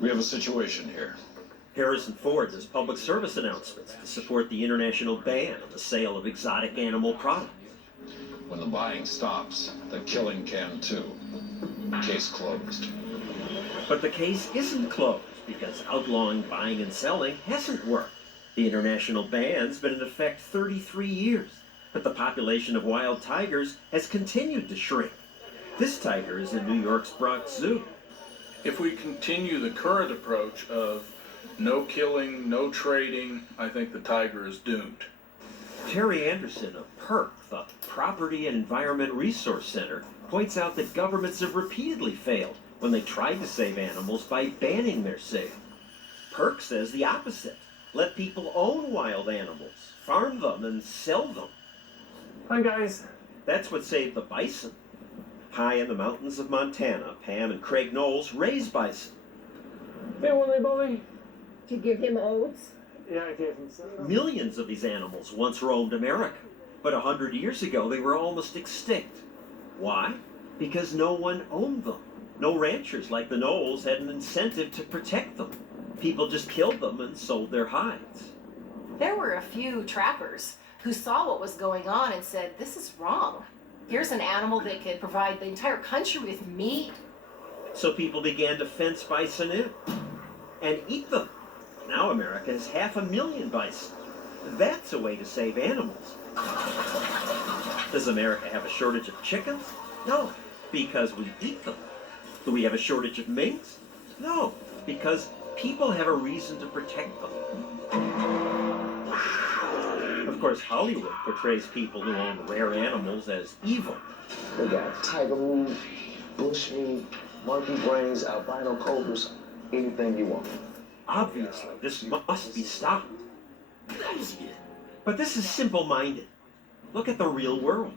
We have a situation here. Harrison Ford does public service announcements to support the international ban on the sale of exotic animal products. When the buying stops, the killing can too. Case closed. But the case isn't closed because outlawing buying and selling hasn't worked. The international ban's been in effect 33 years, but the population of wild tigers has continued to shrink. This tiger is in New York's Bronx Zoo. If we continue the current approach of no killing, no trading, I think the tiger is doomed. Terry Anderson of PERC, the Property and Environment Resource Center, points out that governments have repeatedly failed when they tried to save animals by banning their sale. PERC says the opposite. Let people own wild animals, farm them, and sell them. Hi, guys. That's what saved the bison. High in the mountains of Montana, Pam and Craig Knowles raise bison. Hey, Willie Bully. To give him oats? Yeah, I gave him some. Millions of these animals once roamed America, but 100 years ago they were almost extinct. Why? Because no one owned them. No ranchers like the Knowles had an incentive to protect them. People just killed them and sold their hides. There were a few trappers who saw what was going on and said, this is wrong. Here's an animal that could provide the entire country with meat. So people began to fence bison in and eat them. Now America has 500,000 bison. That's a way to save animals. Does America have a shortage of chickens? No, because we eat them. Do we have a shortage of minks? No, because people have a reason to protect them. Of course, Hollywood portrays people who own rare animals as evil. They got tiger meat, bush meat, monkey brains, albino cobras, anything you want. Obviously, this must be stopped. But this is simple-minded. Look at the real world.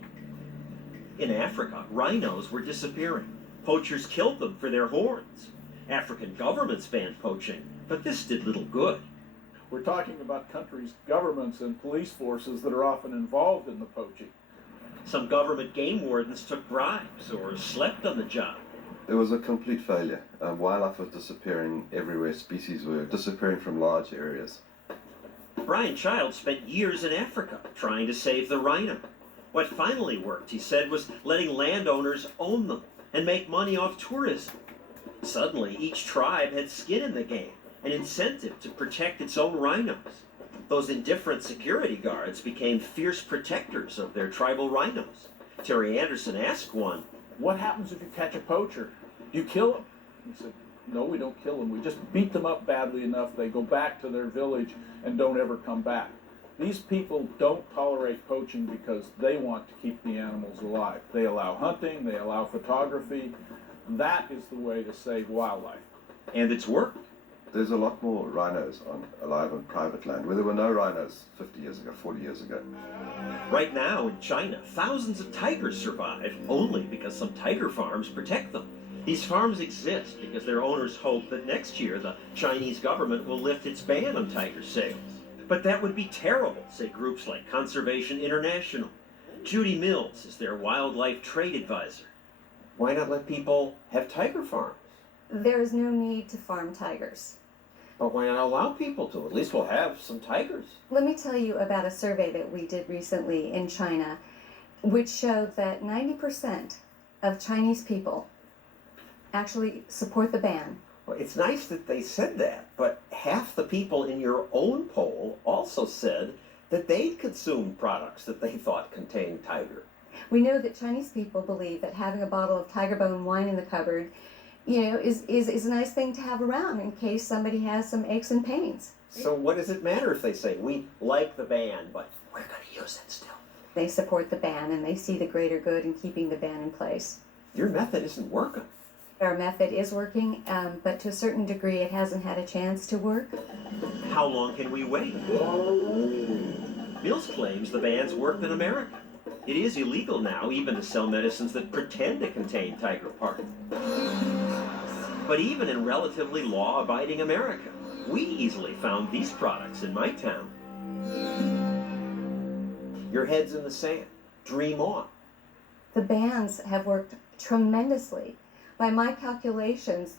In Africa, rhinos were disappearing. Poachers killed them for their horns. African governments banned poaching, but this did little good. We're talking about countries, governments, and police forces that are often involved in the poaching. Some government game wardens took bribes or slept on the job. It was a complete failure. Wildlife was disappearing everywhere. Species were disappearing from large areas. Brian Child spent years in Africa trying to save the rhino. What finally worked, he said, was letting landowners own them and make money off tourism. Suddenly, each tribe had skin in the game, an incentive to protect its own rhinos. Those indifferent security guards became fierce protectors of their tribal rhinos. Terry Anderson asked one, "What happens if you catch a poacher? Do you kill them?" He said, "No, we don't kill them. We just beat them up badly enough they go back to their village and don't ever come back." These people don't tolerate poaching because they want to keep the animals alive. They allow hunting, they allow photography. That is the way to save wildlife. And it's worked. There's a lot more rhinos alive on private land, where there were no rhinos 50 years ago, 40 years ago. Right now in China, thousands of tigers survive only because some tiger farms protect them. These farms exist because their owners hope that next year the Chinese government will lift its ban on tiger sales. But that would be terrible, say groups like Conservation International. Judy Mills is their wildlife trade advisor. Why not let people have tiger farms? There is no need to farm tigers. But why not allow people to? At least we'll have some tigers. Let me tell you about a survey that we did recently in China, which showed that 90% of Chinese people actually support the ban. Well, it's nice that they said that, but half the people in your own poll also said that they'd consume products that they thought contained tiger. We know that Chinese people believe that having a bottle of tiger bone wine in the cupboard, is a nice thing to have around in case somebody has some aches and pains. So what does it matter if they say, we like the ban, but we're going to use it still? They support the ban and they see the greater good in keeping the ban in place. Your method isn't working. Our method is working, but to a certain degree it hasn't had a chance to work. How long can we wait? Mills claims the ban's worked in America. It is illegal now even to sell medicines that pretend to contain tiger part. But even in relatively law-abiding America, we easily found these products in my town. Your head's in the sand. Dream on. The bans have worked tremendously. By my calculations,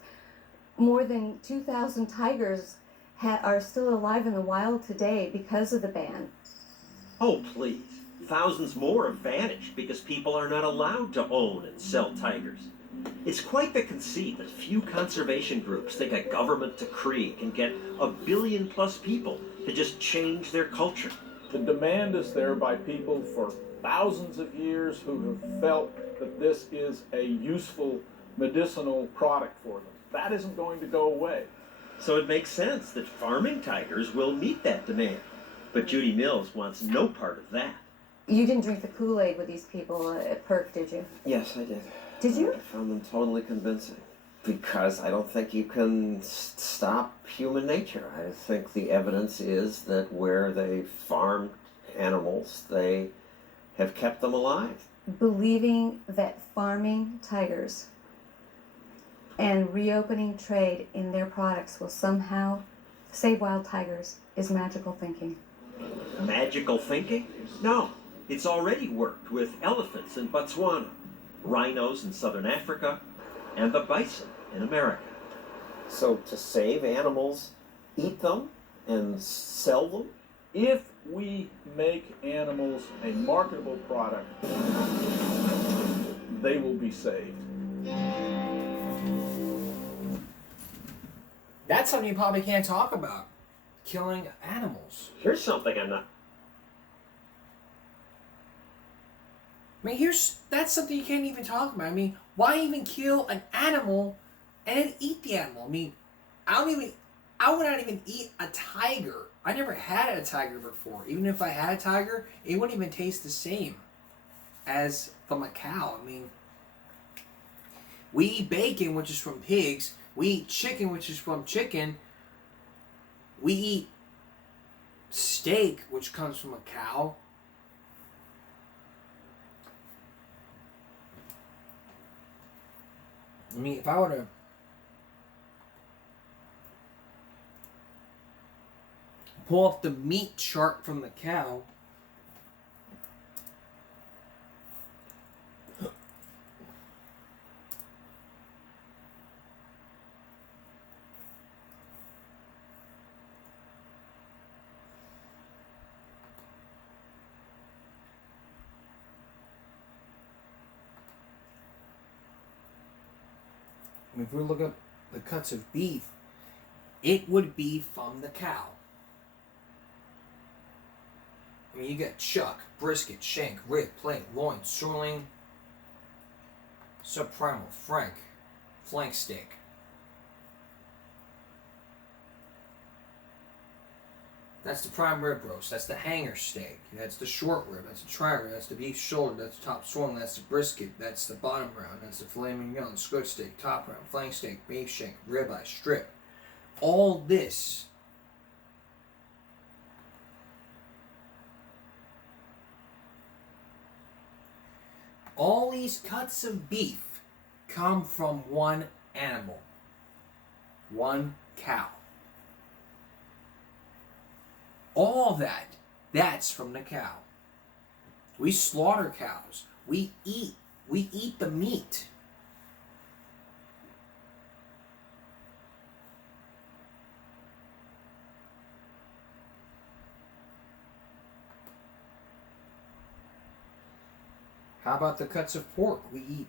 more than 2,000 tigers are still alive in the wild today because of the ban. Oh, please. Thousands more have vanished because people are not allowed to own and sell tigers. It's quite the conceit that few conservation groups think a government decree can get 1 billion plus people to just change their culture. The demand is there by people for thousands of years who have felt that this is a useful medicinal product for them. That isn't going to go away. So it makes sense that farming tigers will meet that demand. But Judy Mills wants no part of that. You didn't drink the Kool-Aid with these people at Perk, did you? Yes, I did. Did you? I found them totally convincing. Because I don't think you can stop human nature. I think the evidence is that where they farm animals, they have kept them alive. Believing that farming tigers and reopening trade in their products will somehow save wild tigers is magical thinking. Magical thinking? No. It's already worked with elephants in Botswana, rhinos in southern Africa, and the bison in America. So to save animals, eat them and sell them? If we make animals a marketable product, they will be saved. That's something you probably can't talk about. Killing animals. Here's something I'm not... I mean, that's something you can't even talk about. I mean, why even kill an animal and then eat the animal? I mean, I would not even eat a tiger. I never had a tiger before. Even if I had a tiger, it wouldn't even taste the same as from a cow. I mean, we eat bacon, which is from pigs. We eat chicken, which is from chicken. We eat steak, which comes from a cow. I mean, if I were to pull up the meat chart from the cow, if we look up the cuts of beef, it would be from the cow. I mean, you got chuck, brisket, shank, rib, plate, loin, sirloin, subprimal, frank, flank steak. That's the prime rib roast. That's the hanger steak. That's the short rib. That's the tri rib. That's the beef shoulder. That's the top sirloin. That's the brisket. That's the bottom round. That's the filet mignon, split steak, top round, flank steak, beef shank, ribeye, strip. All this all these cuts of beef come from one animal, one cow. All that's from the cow. We slaughter cows. We eat the meat. How about the cuts of pork we eat?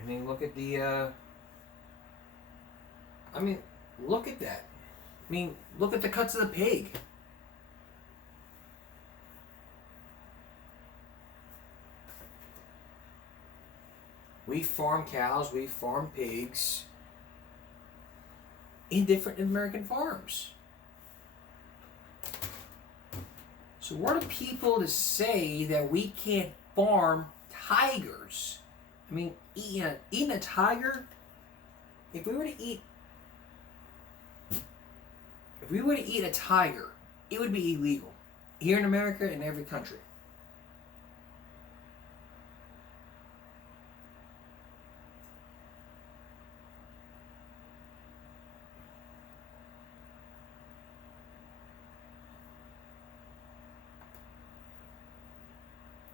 I mean, look at the, look at that. I mean, look at the cuts of the pig. We farm cows, we farm pigs in different American farms. So what are people to say that we can't farm tigers? I mean, eating a tiger, if we were to eat a tiger, it would be illegal here in America and every country.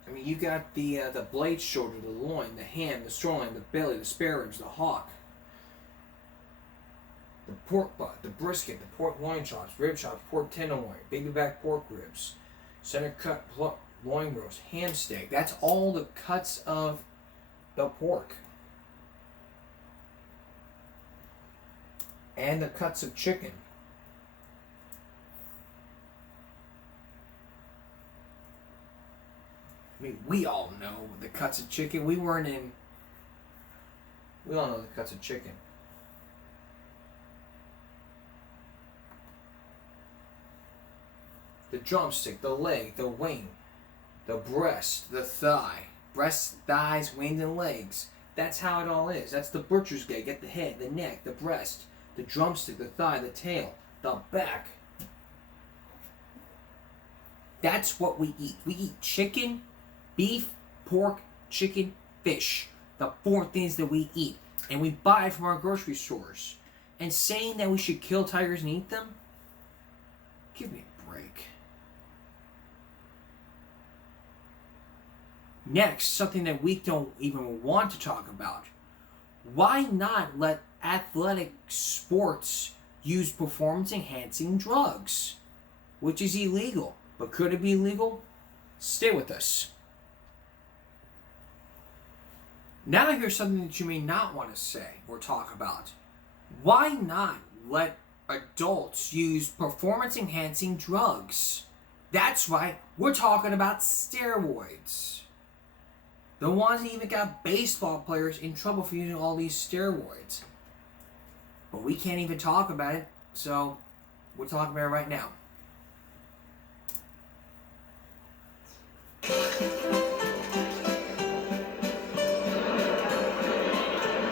I mean, you got the blade shoulder, the loin, the ham, the sirloin, the belly, the spare ribs, the hock, the pork butt, the brisket, the pork loin chops, rib chops, pork tenderloin, baby back pork ribs, center cut loin roast, ham steak. That's all the cuts of the pork. And the cuts of chicken. I mean, we all know the cuts of chicken. We all know the cuts of chicken. The drumstick, the leg, the wing, the breast, the thigh. Breast, thighs, wings, and legs. That's how it all is. That's the butcher's gate. Get the head, the neck, the breast, the drumstick, the thigh, the tail, the back. That's what we eat. We eat chicken, beef, pork, chicken, fish. The 4 things that we eat. And we buy it from our grocery stores. And saying that we should kill tigers and eat them? Give me a break. Next, something that we don't even want to talk about. Why not let athletic sports use performance-enhancing drugs? Which is illegal. But could it be legal? Stay with us. Now here's something that you may not want to say or talk about. Why not let adults use performance-enhancing drugs? That's right, we're talking about steroids. The ones that even got baseball players in trouble for using all these steroids. But we can't even talk about it, so we're talking about it right now.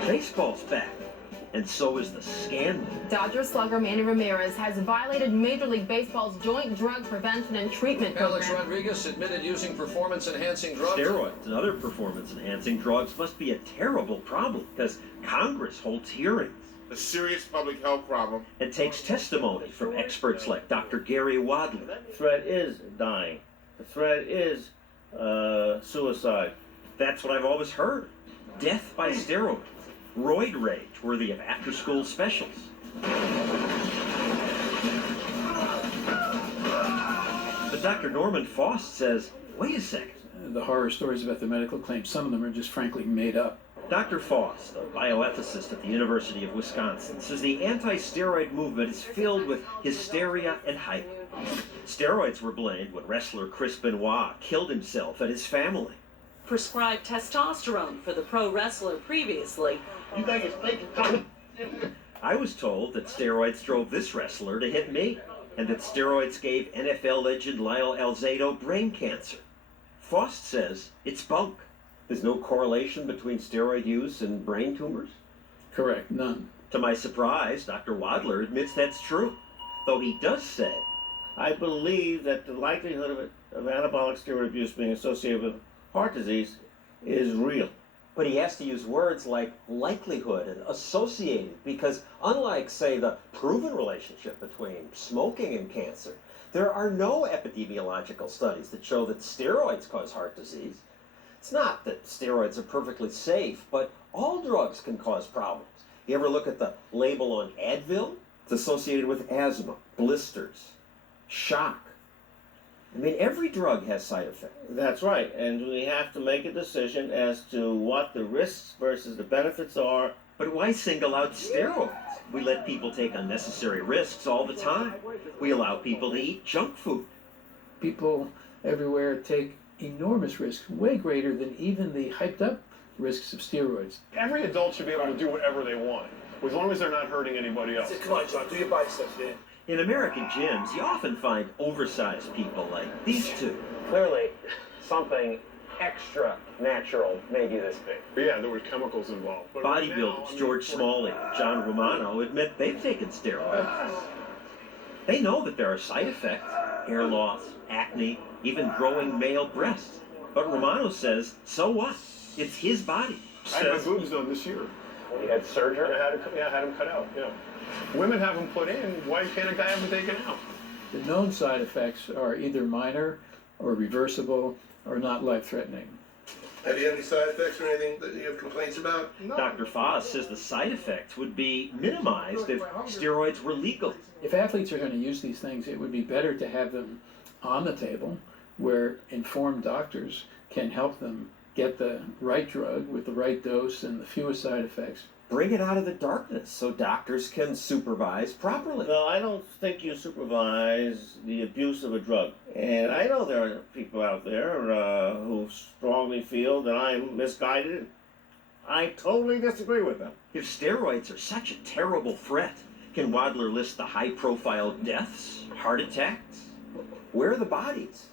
Baseball's back, and so is the scandal. Dodger slugger Manny Ramirez has violated Major League Baseball's joint drug prevention and treatment program. Alex Rodriguez admitted using performance-enhancing drugs. Steroids and other performance-enhancing drugs must be a terrible problem because Congress holds hearings. A serious public health problem. And takes testimony from experts like Dr. Gary Wadley. The threat is dying. The threat is suicide. That's what I've always heard. Death by steroids. Roid rage worthy of after-school specials. But Dr. Norman Faust says, wait a second. The horror stories about the medical claims, some of them are just frankly made up. Dr. Faust, a bioethicist at the University of Wisconsin, says the anti-steroid movement is filled with hysteria and hype. Steroids were blamed when wrestler Chris Benoit killed himself and his family. Prescribed testosterone for the pro wrestler previously. You think it's fake? I was told that steroids drove this wrestler to hit me, and that steroids gave NFL legend Lyle Alzado brain cancer. Faust says it's bunk. There's no correlation between steroid use and brain tumors? Correct, none. To my surprise, Dr. Wadler admits that's true, though he does say, I believe that the likelihood of anabolic steroid abuse being associated with heart disease is real. But he has to use words like likelihood and associated because unlike, say, the proven relationship between smoking and cancer, there are no epidemiological studies that show that steroids cause heart disease. It's not that steroids are perfectly safe, but all drugs can cause problems. You ever look at the label on Advil? It's associated with asthma, blisters, shock. I mean, every drug has side effects. That's right, and we have to make a decision as to what the risks versus the benefits are. But why single out steroids? We let people take unnecessary risks all the time. We allow people to eat junk food. People everywhere take enormous risks, way greater than even the hyped up risks of steroids. Every adult should be able to do whatever they want, as long as they're not hurting anybody else. Come on, John, do your biceps, man. In American gyms, you often find oversized people like these two. Clearly, something extra natural made you this big. But yeah, there were chemicals involved. But Bodybuilders George Smalley and John Romano admit they've taken steroids. They know that there are side effects. hair loss, acne, even growing male breasts. But Romano says, so what? It's his body. I had my boobs done this year. You had surgery? I had them cut out, yeah. Women have them put in, why can't a guy have them taken out? The known side effects are either minor or reversible or not life-threatening. Have you had any side effects or anything that you have complaints about? No. Dr. Foss says the side effects would be minimized if steroids were legal. If athletes are going to use these things, it would be better to have them on the table where informed doctors can help them get the right drug with the right dose and the fewest side effects. Bring it out of the darkness so doctors can supervise properly. No, I don't think you supervise the abuse of a drug. And I know there are people out there who strongly feel that I'm misguided. I totally disagree with them. If steroids are such a terrible threat, can Wadler list the high-profile deaths, heart attacks? Where are the bodies?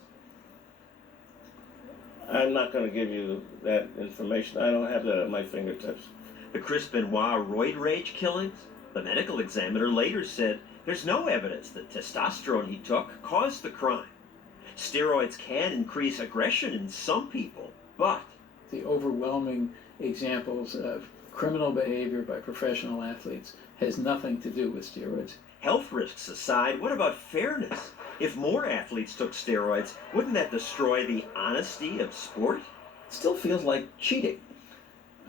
I'm not going to give you that information. I don't have that at my fingertips. The Chris Benoit roid rage killings? The medical examiner later said there's no evidence that testosterone he took caused the crime. Steroids can increase aggression in some people, but the overwhelming examples of criminal behavior by professional athletes has nothing to do with steroids. Health risks aside, what about fairness? If more athletes took steroids, wouldn't that destroy the honesty of sport? It still feels like cheating.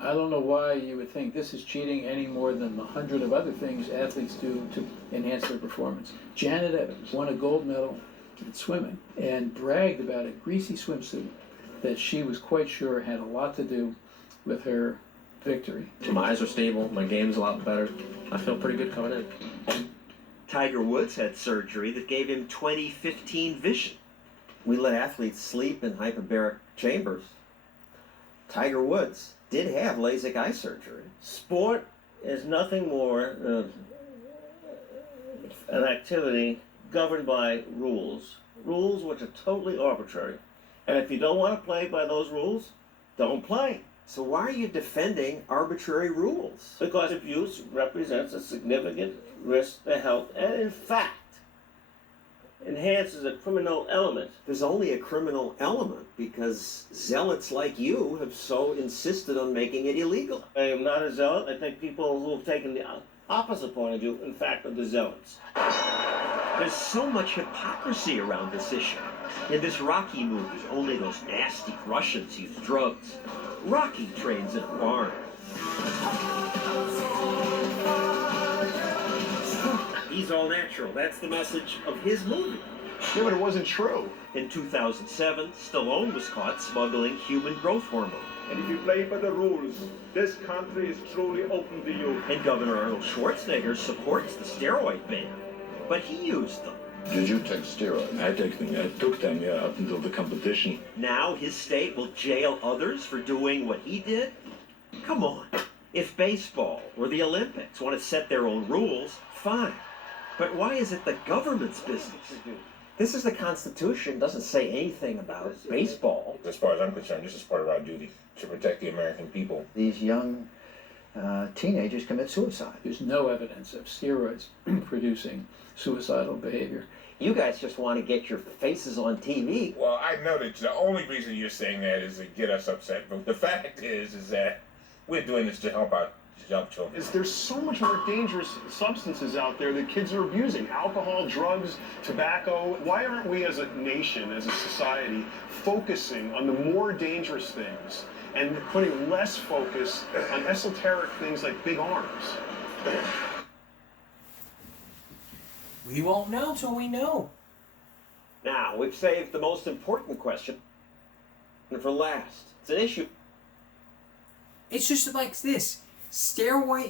I don't know why you would think this is cheating any more than the 100 of other things athletes do to enhance their performance. Janet Evans won a gold medal in swimming and bragged about a greasy swimsuit that she was quite sure had a lot to do with her victory. My eyes are stable, my game's a lot better. I feel pretty good coming in. Tiger Woods had surgery that gave him 20/15 vision. We let athletes sleep in hyperbaric chambers. Tiger Woods did have LASIK eye surgery. Sport is nothing more than an activity governed by rules. Rules which are totally arbitrary. And if you don't want to play by those rules, don't play. So why are you defending arbitrary rules? Because abuse represents a significant risk to health and, in fact, enhances a criminal element. There's only a criminal element because zealots like you have so insisted on making it illegal. I am not a zealot. I think people who have taken the opposite point of view, in fact, are the zealots. There's so much hypocrisy around this issue. In this Rocky movie, only those nasty Russians use drugs. Rocky trains in a barn. He's all natural. That's the message of his movie. Yeah, but it wasn't true. In 2007, Stallone was caught smuggling human growth hormone. And if you play by the rules, this country is truly open to you. And Governor Arnold Schwarzenegger supports the steroid ban. But he used them. Did you take steroids? I took them, yeah, up until the competition. Now his state will jail others for doing what he did? Come on. If baseball or the Olympics want to set their own rules, fine. But why is it the government's business? This is the Constitution. It doesn't say anything about baseball. As far as I'm concerned, this is part of our duty to protect the American people. These young teenagers commit suicide. There's no evidence of steroids producing suicidal behavior. You guys just want to get your faces on TV. Well, I know that the only reason you're saying that is to get us upset, but the fact is that we're doing this to help out young children. There's so much more dangerous substances out there that kids are abusing. Alcohol, drugs, tobacco. Why aren't we as a nation, as a society, focusing on the more dangerous things and putting less focus on esoteric things like big arms? We won't know till we know. Now, we've saved the most important question for last. It's an issue. It's just like this. Sports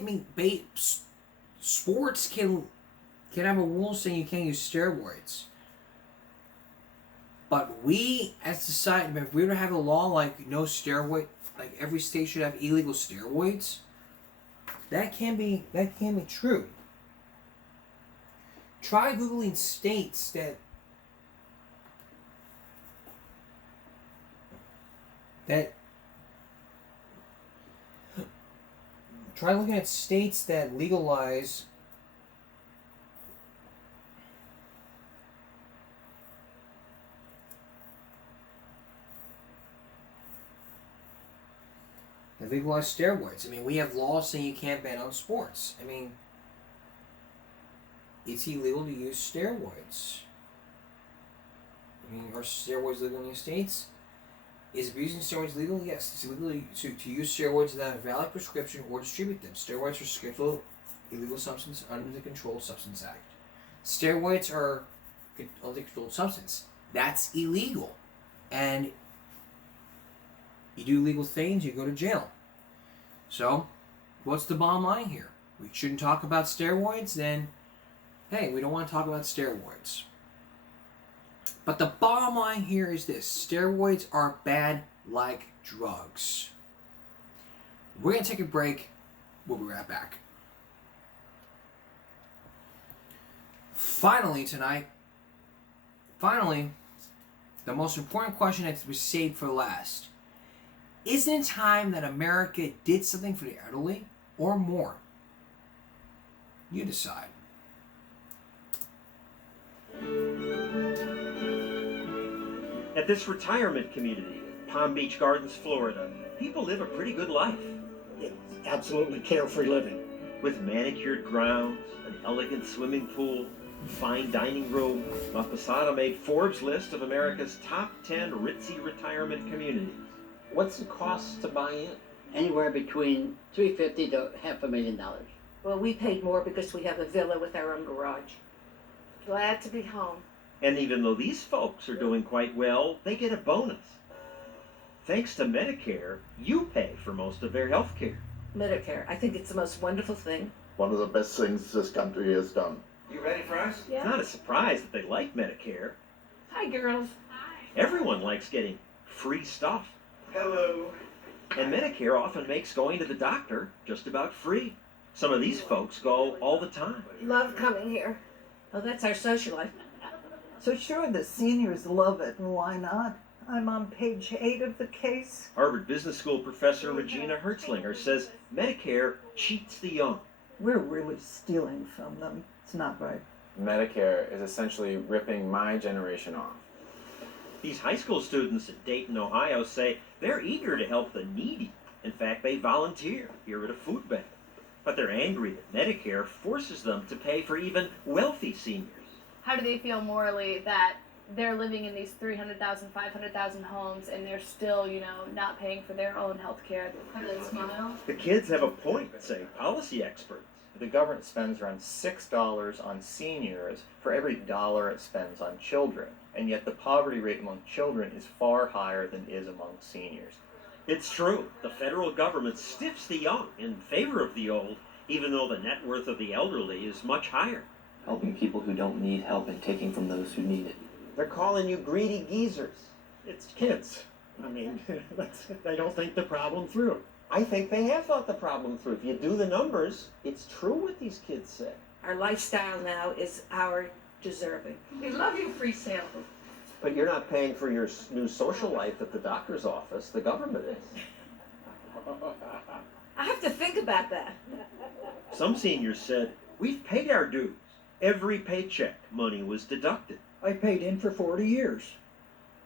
can have a rule saying you can't use steroids. But we, as a society, if we were to have a law like no steroid, like every state should have illegal steroids, that can be true. Try Googling states that try looking at states that legalize legalize steroids. I mean, we have laws saying you can't bet on sports. I mean, it's illegal to use steroids. I mean, are steroids legal in the States? Is abusing steroids legal? Yes. It's illegal to use steroids without a valid prescription or distribute them. Steroids are scheduled illegal substance under the Controlled Substance Act. Steroids are a controlled substance. That's illegal. And you do illegal things, you go to jail. So, what's the bottom line here? We shouldn't talk about steroids, then, hey, we don't want to talk about steroids. But the bottom line here is this. Steroids are bad like drugs. We're going to take a break. We'll be right back. Finally tonight, the most important question that was saved for last. Isn't it time that America did something for the elderly or more? You decide. At this retirement community in Palm Beach Gardens, Florida, people live a pretty good life. It's absolutely carefree living. With manicured grounds, an elegant swimming pool, fine dining room, La Posada made Forbes' list of America's top 10 ritzy retirement communities. What's the cost to buy in? Anywhere between $350,000 to $500,000. Well, we paid more because we have a villa with our own garage. Glad to be home. And even though these folks are doing quite well, they get a bonus. Thanks to Medicare, you pay for most of their health care. Medicare, I think it's the most wonderful thing. One of the best things this country has done. You ready for us? It's not a surprise that they like Medicare. Hi, girls. Everyone likes getting free stuff. Hello. And Medicare often makes going to the doctor just about free. Some of these folks go all the time. Love coming here. Oh, that's our social life. So sure, the seniors love it, and why not? I'm on page 8 of the case. Harvard Business School professor Regina Hertzlinger says Medicare cheats the young. We're really stealing from them. It's not right. Medicare is essentially ripping my generation off. These high school students in Dayton, Ohio say they're eager to help the needy. In fact, they volunteer here at a food bank. But they're angry that Medicare forces them to pay for even wealthy seniors. How do they feel morally that they're living in these 300,000, 500,000 homes and they're still, not paying for their own health care? The kids have a point, say policy experts. The government spends around $6 on seniors for every dollar it spends on children, and yet the poverty rate among children is far higher than is among seniors. It's true. The federal government stiffs the young in favor of the old, even though the net worth of the elderly is much higher. Helping people who don't need help and taking from those who need it. They're calling you greedy geezers. It's kids. I mean, they don't think the problem through. I think they have thought the problem through. If you do the numbers, it's true what these kids say. Our lifestyle now is our deserving. We love you, free samples. But you're not paying for your new social life at the doctor's office. The government is. I have to think about that. Some seniors said, we've paid our dues. Every paycheck, money was deducted. I paid in for 40 years.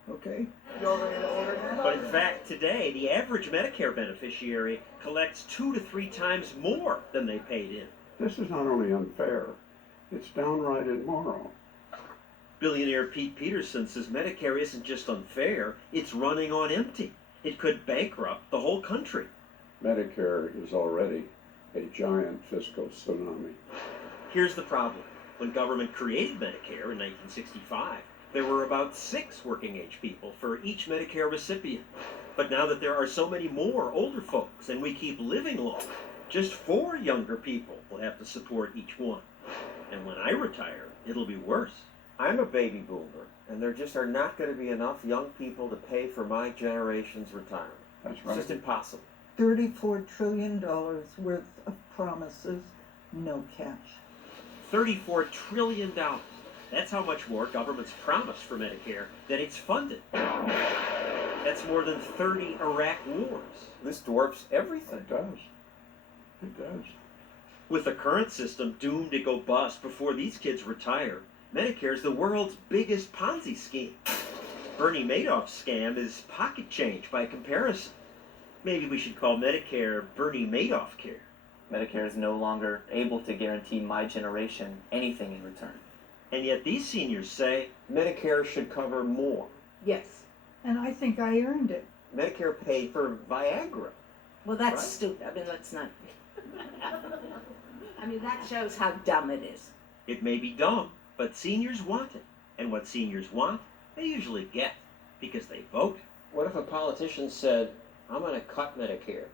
Okay. But in fact, today, the average Medicare beneficiary collects 2 to 3 times more than they paid in. This is not only unfair, it's downright immoral. Billionaire Pete Peterson says Medicare isn't just unfair, it's running on empty. It could bankrupt the whole country. Medicare is already a giant fiscal tsunami. Here's the problem. When government created Medicare in 1965, there were about 6 working-age people for each Medicare recipient. But now that there are so many more older folks and we keep living longer, just 4 younger people will have to support each one. And when I retire, it'll be worse. I'm a baby boomer, and there just are not going to be enough young people to pay for my generation's retirement. That's right. It's just impossible. $34 trillion worth of promises, no cash. $34 trillion. That's how much more government's promised for Medicare than it's funded. That's more than 30 Iraq wars. This dwarfs everything. It does. It does. With the current system doomed to go bust before these kids retire, Medicare's the world's biggest Ponzi scheme. Bernie Madoff's scam is pocket change by comparison. Maybe we should call Medicare Bernie Madoff care. Medicare is no longer able to guarantee my generation anything in return. And yet these seniors say Medicare should cover more. Yes. And I think I earned it. Medicare paid for Viagra. Well, that's Right. stupid. I mean, let's not. I mean, that shows how dumb it is. It may be dumb, but seniors want it. And what seniors want, they usually get, because they vote. What if a politician said, I'm going to cut Medicare,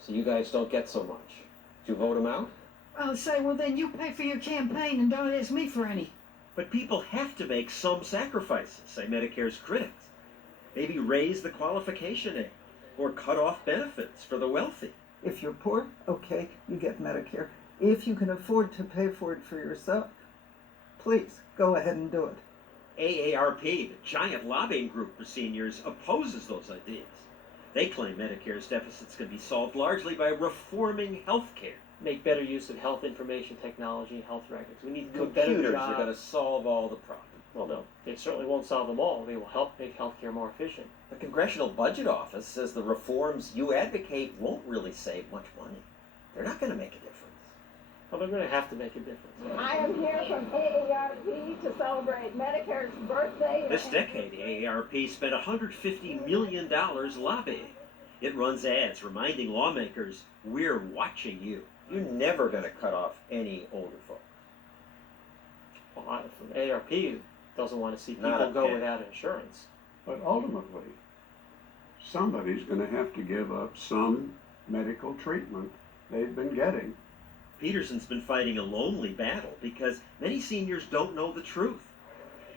so you guys don't get so much? Do you vote him out? I'll say, well, then you pay for your campaign and don't ask me for any. But people have to make some sacrifices, say Medicare's critics. Maybe raise the qualification age, or cut off benefits for the wealthy. If you're poor, okay, you get Medicare. If you can afford to pay for it for yourself, please go ahead and do it. AARP, the giant lobbying group for seniors, opposes those ideas. They claim Medicare's deficits can be solved largely by reforming health care. Make better use of health information technology and health records. We need to do a better Computers job. are going to solve all the problems. Well, no, they certainly won't solve them all. They will help make healthcare more efficient. The Congressional Budget Office says the reforms you advocate won't really save much money. They're not going to make a difference. Well, they're going to have to make a difference. I am here from AARP to celebrate Medicare's birthday. This decade, the AARP spent $150 million lobbying. It runs ads reminding lawmakers, we're watching you. You're never going to cut off any older folks. Well, from AARP doesn't want to see Not people a go penny. without insurance. But ultimately, somebody's going to have to give up some medical treatment they've been getting. Peterson's been fighting a lonely battle because many seniors don't know the truth.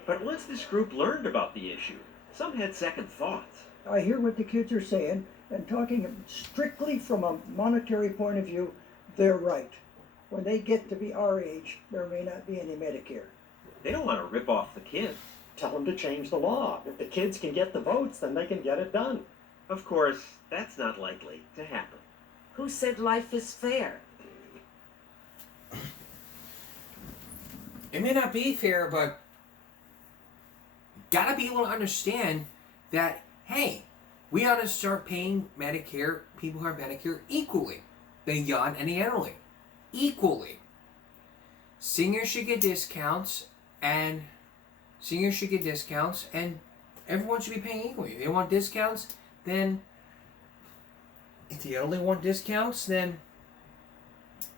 But once this group learned about the issue, some had second thoughts. I hear what the kids are saying, and talking strictly from a monetary point of view, they're right. When they get to be our age, there may not be any Medicare. They don't want to rip off the kids. Tell them to change the law. If the kids can get the votes, then they can get it done. Of course, that's not likely to happen. Who said life is fair? It may not be fair, but gotta be able to understand that, hey, we ought to start paying Medicare, people who are Medicare, equally, beyond any annually. Equally. Seniors should get discounts, and everyone should be paying equally. If they want discounts, then if the elderly want discounts, then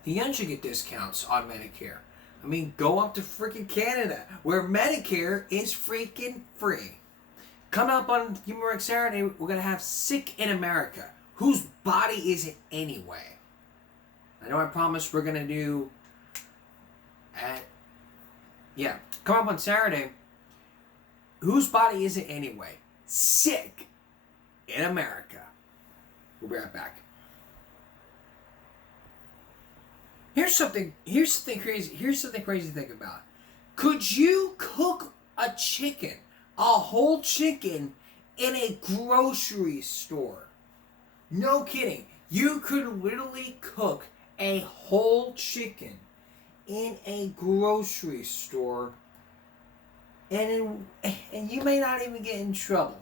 the young should get discounts on Medicare. I mean, go up to freaking Canada, where Medicare is freaking free. Coming up on Human Rights Saturday, we're going to have Sick in America. Whose body is it anyway? I know I promised we're going to do... Come up on Saturday. Whose body is it anyway? Sick in America. We'll be right back. Here's something crazy to think about. Could you cook a chicken, a whole chicken, in a grocery store? No kidding. You could literally cook a whole chicken in a grocery store, and you may not even get in trouble.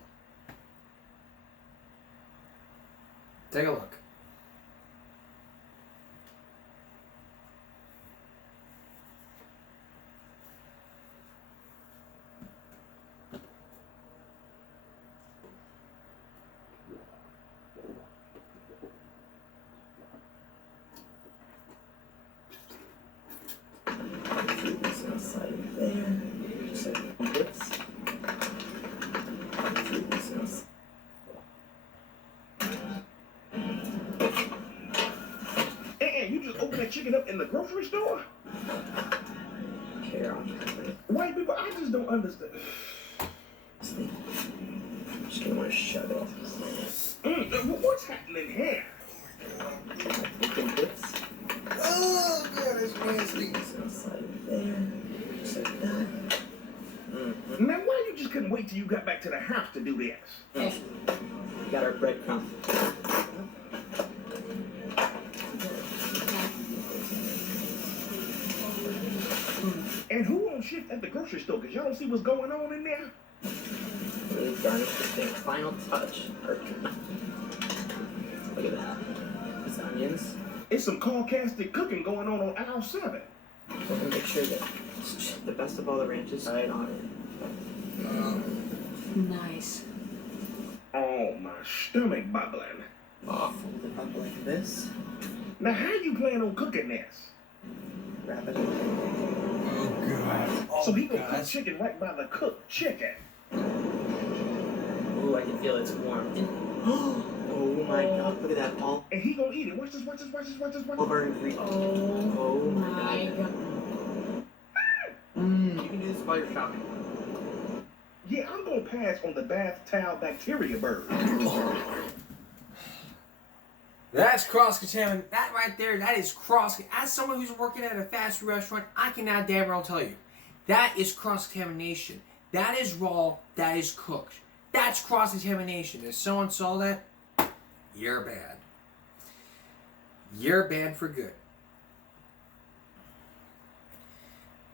Take a look. And you just open that chicken up in the grocery store? White people, I just don't understand. Just gonna want to shut off. What's happening here? Oh, God, it's nasty. Now, why you just couldn't wait till you got back to the house to do this? We got our breadcrumbs. And who on shift at the grocery store? Because y'all don't see what's going on in there? Really garnish the thing. Final touch. Look at that. These onions. It's some sarcastic cooking going on aisle 7. We're gonna make sure that the best of all the ranches right on it. Nice. Oh, my stomach bubbling. Fold it up like this. Now, how you plan on cooking this? Wrap it. Oh god. So he gonna cook chicken right by the cooked chicken. Ooh, I can feel it's warm. Oh my god, look at that, Paul. And he gonna eat it. Watch this, watch this, watch this, watch this, watch All of this. our ingredients. Oh my god. You can do this while you're shopping. Yeah, I'm gonna pass on the bath towel bacteria bird. That's cross-contamination. That right there, that is cross. As someone who's working at a fast food restaurant, I can now damn well tell you, that is cross-contamination. That is raw. That is cooked. That's cross-contamination. If someone saw that, you're bad. You're bad for good.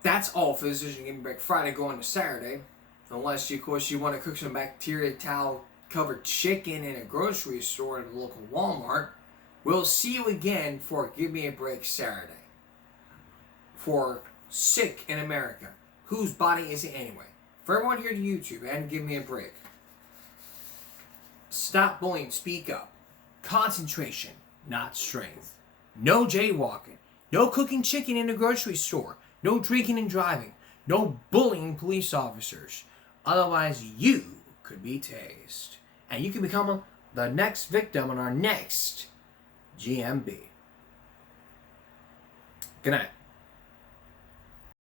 That's all for this Decision Gaming Break Friday going to Saturday. Unless, of course, you want to cook some bacteria towel-covered chicken in a grocery store at a local Walmart. We'll see you again for Give Me a Break Saturday. For Sick in America. Whose body is it anyway? For everyone here to YouTube and Give Me a Break. Stop bullying, speak up. Concentration, not strength. No jaywalking. No cooking chicken in a grocery store. No drinking and driving. No bullying police officers. Otherwise, you could be tased. And you can become the next victim on our next GMB. Good night.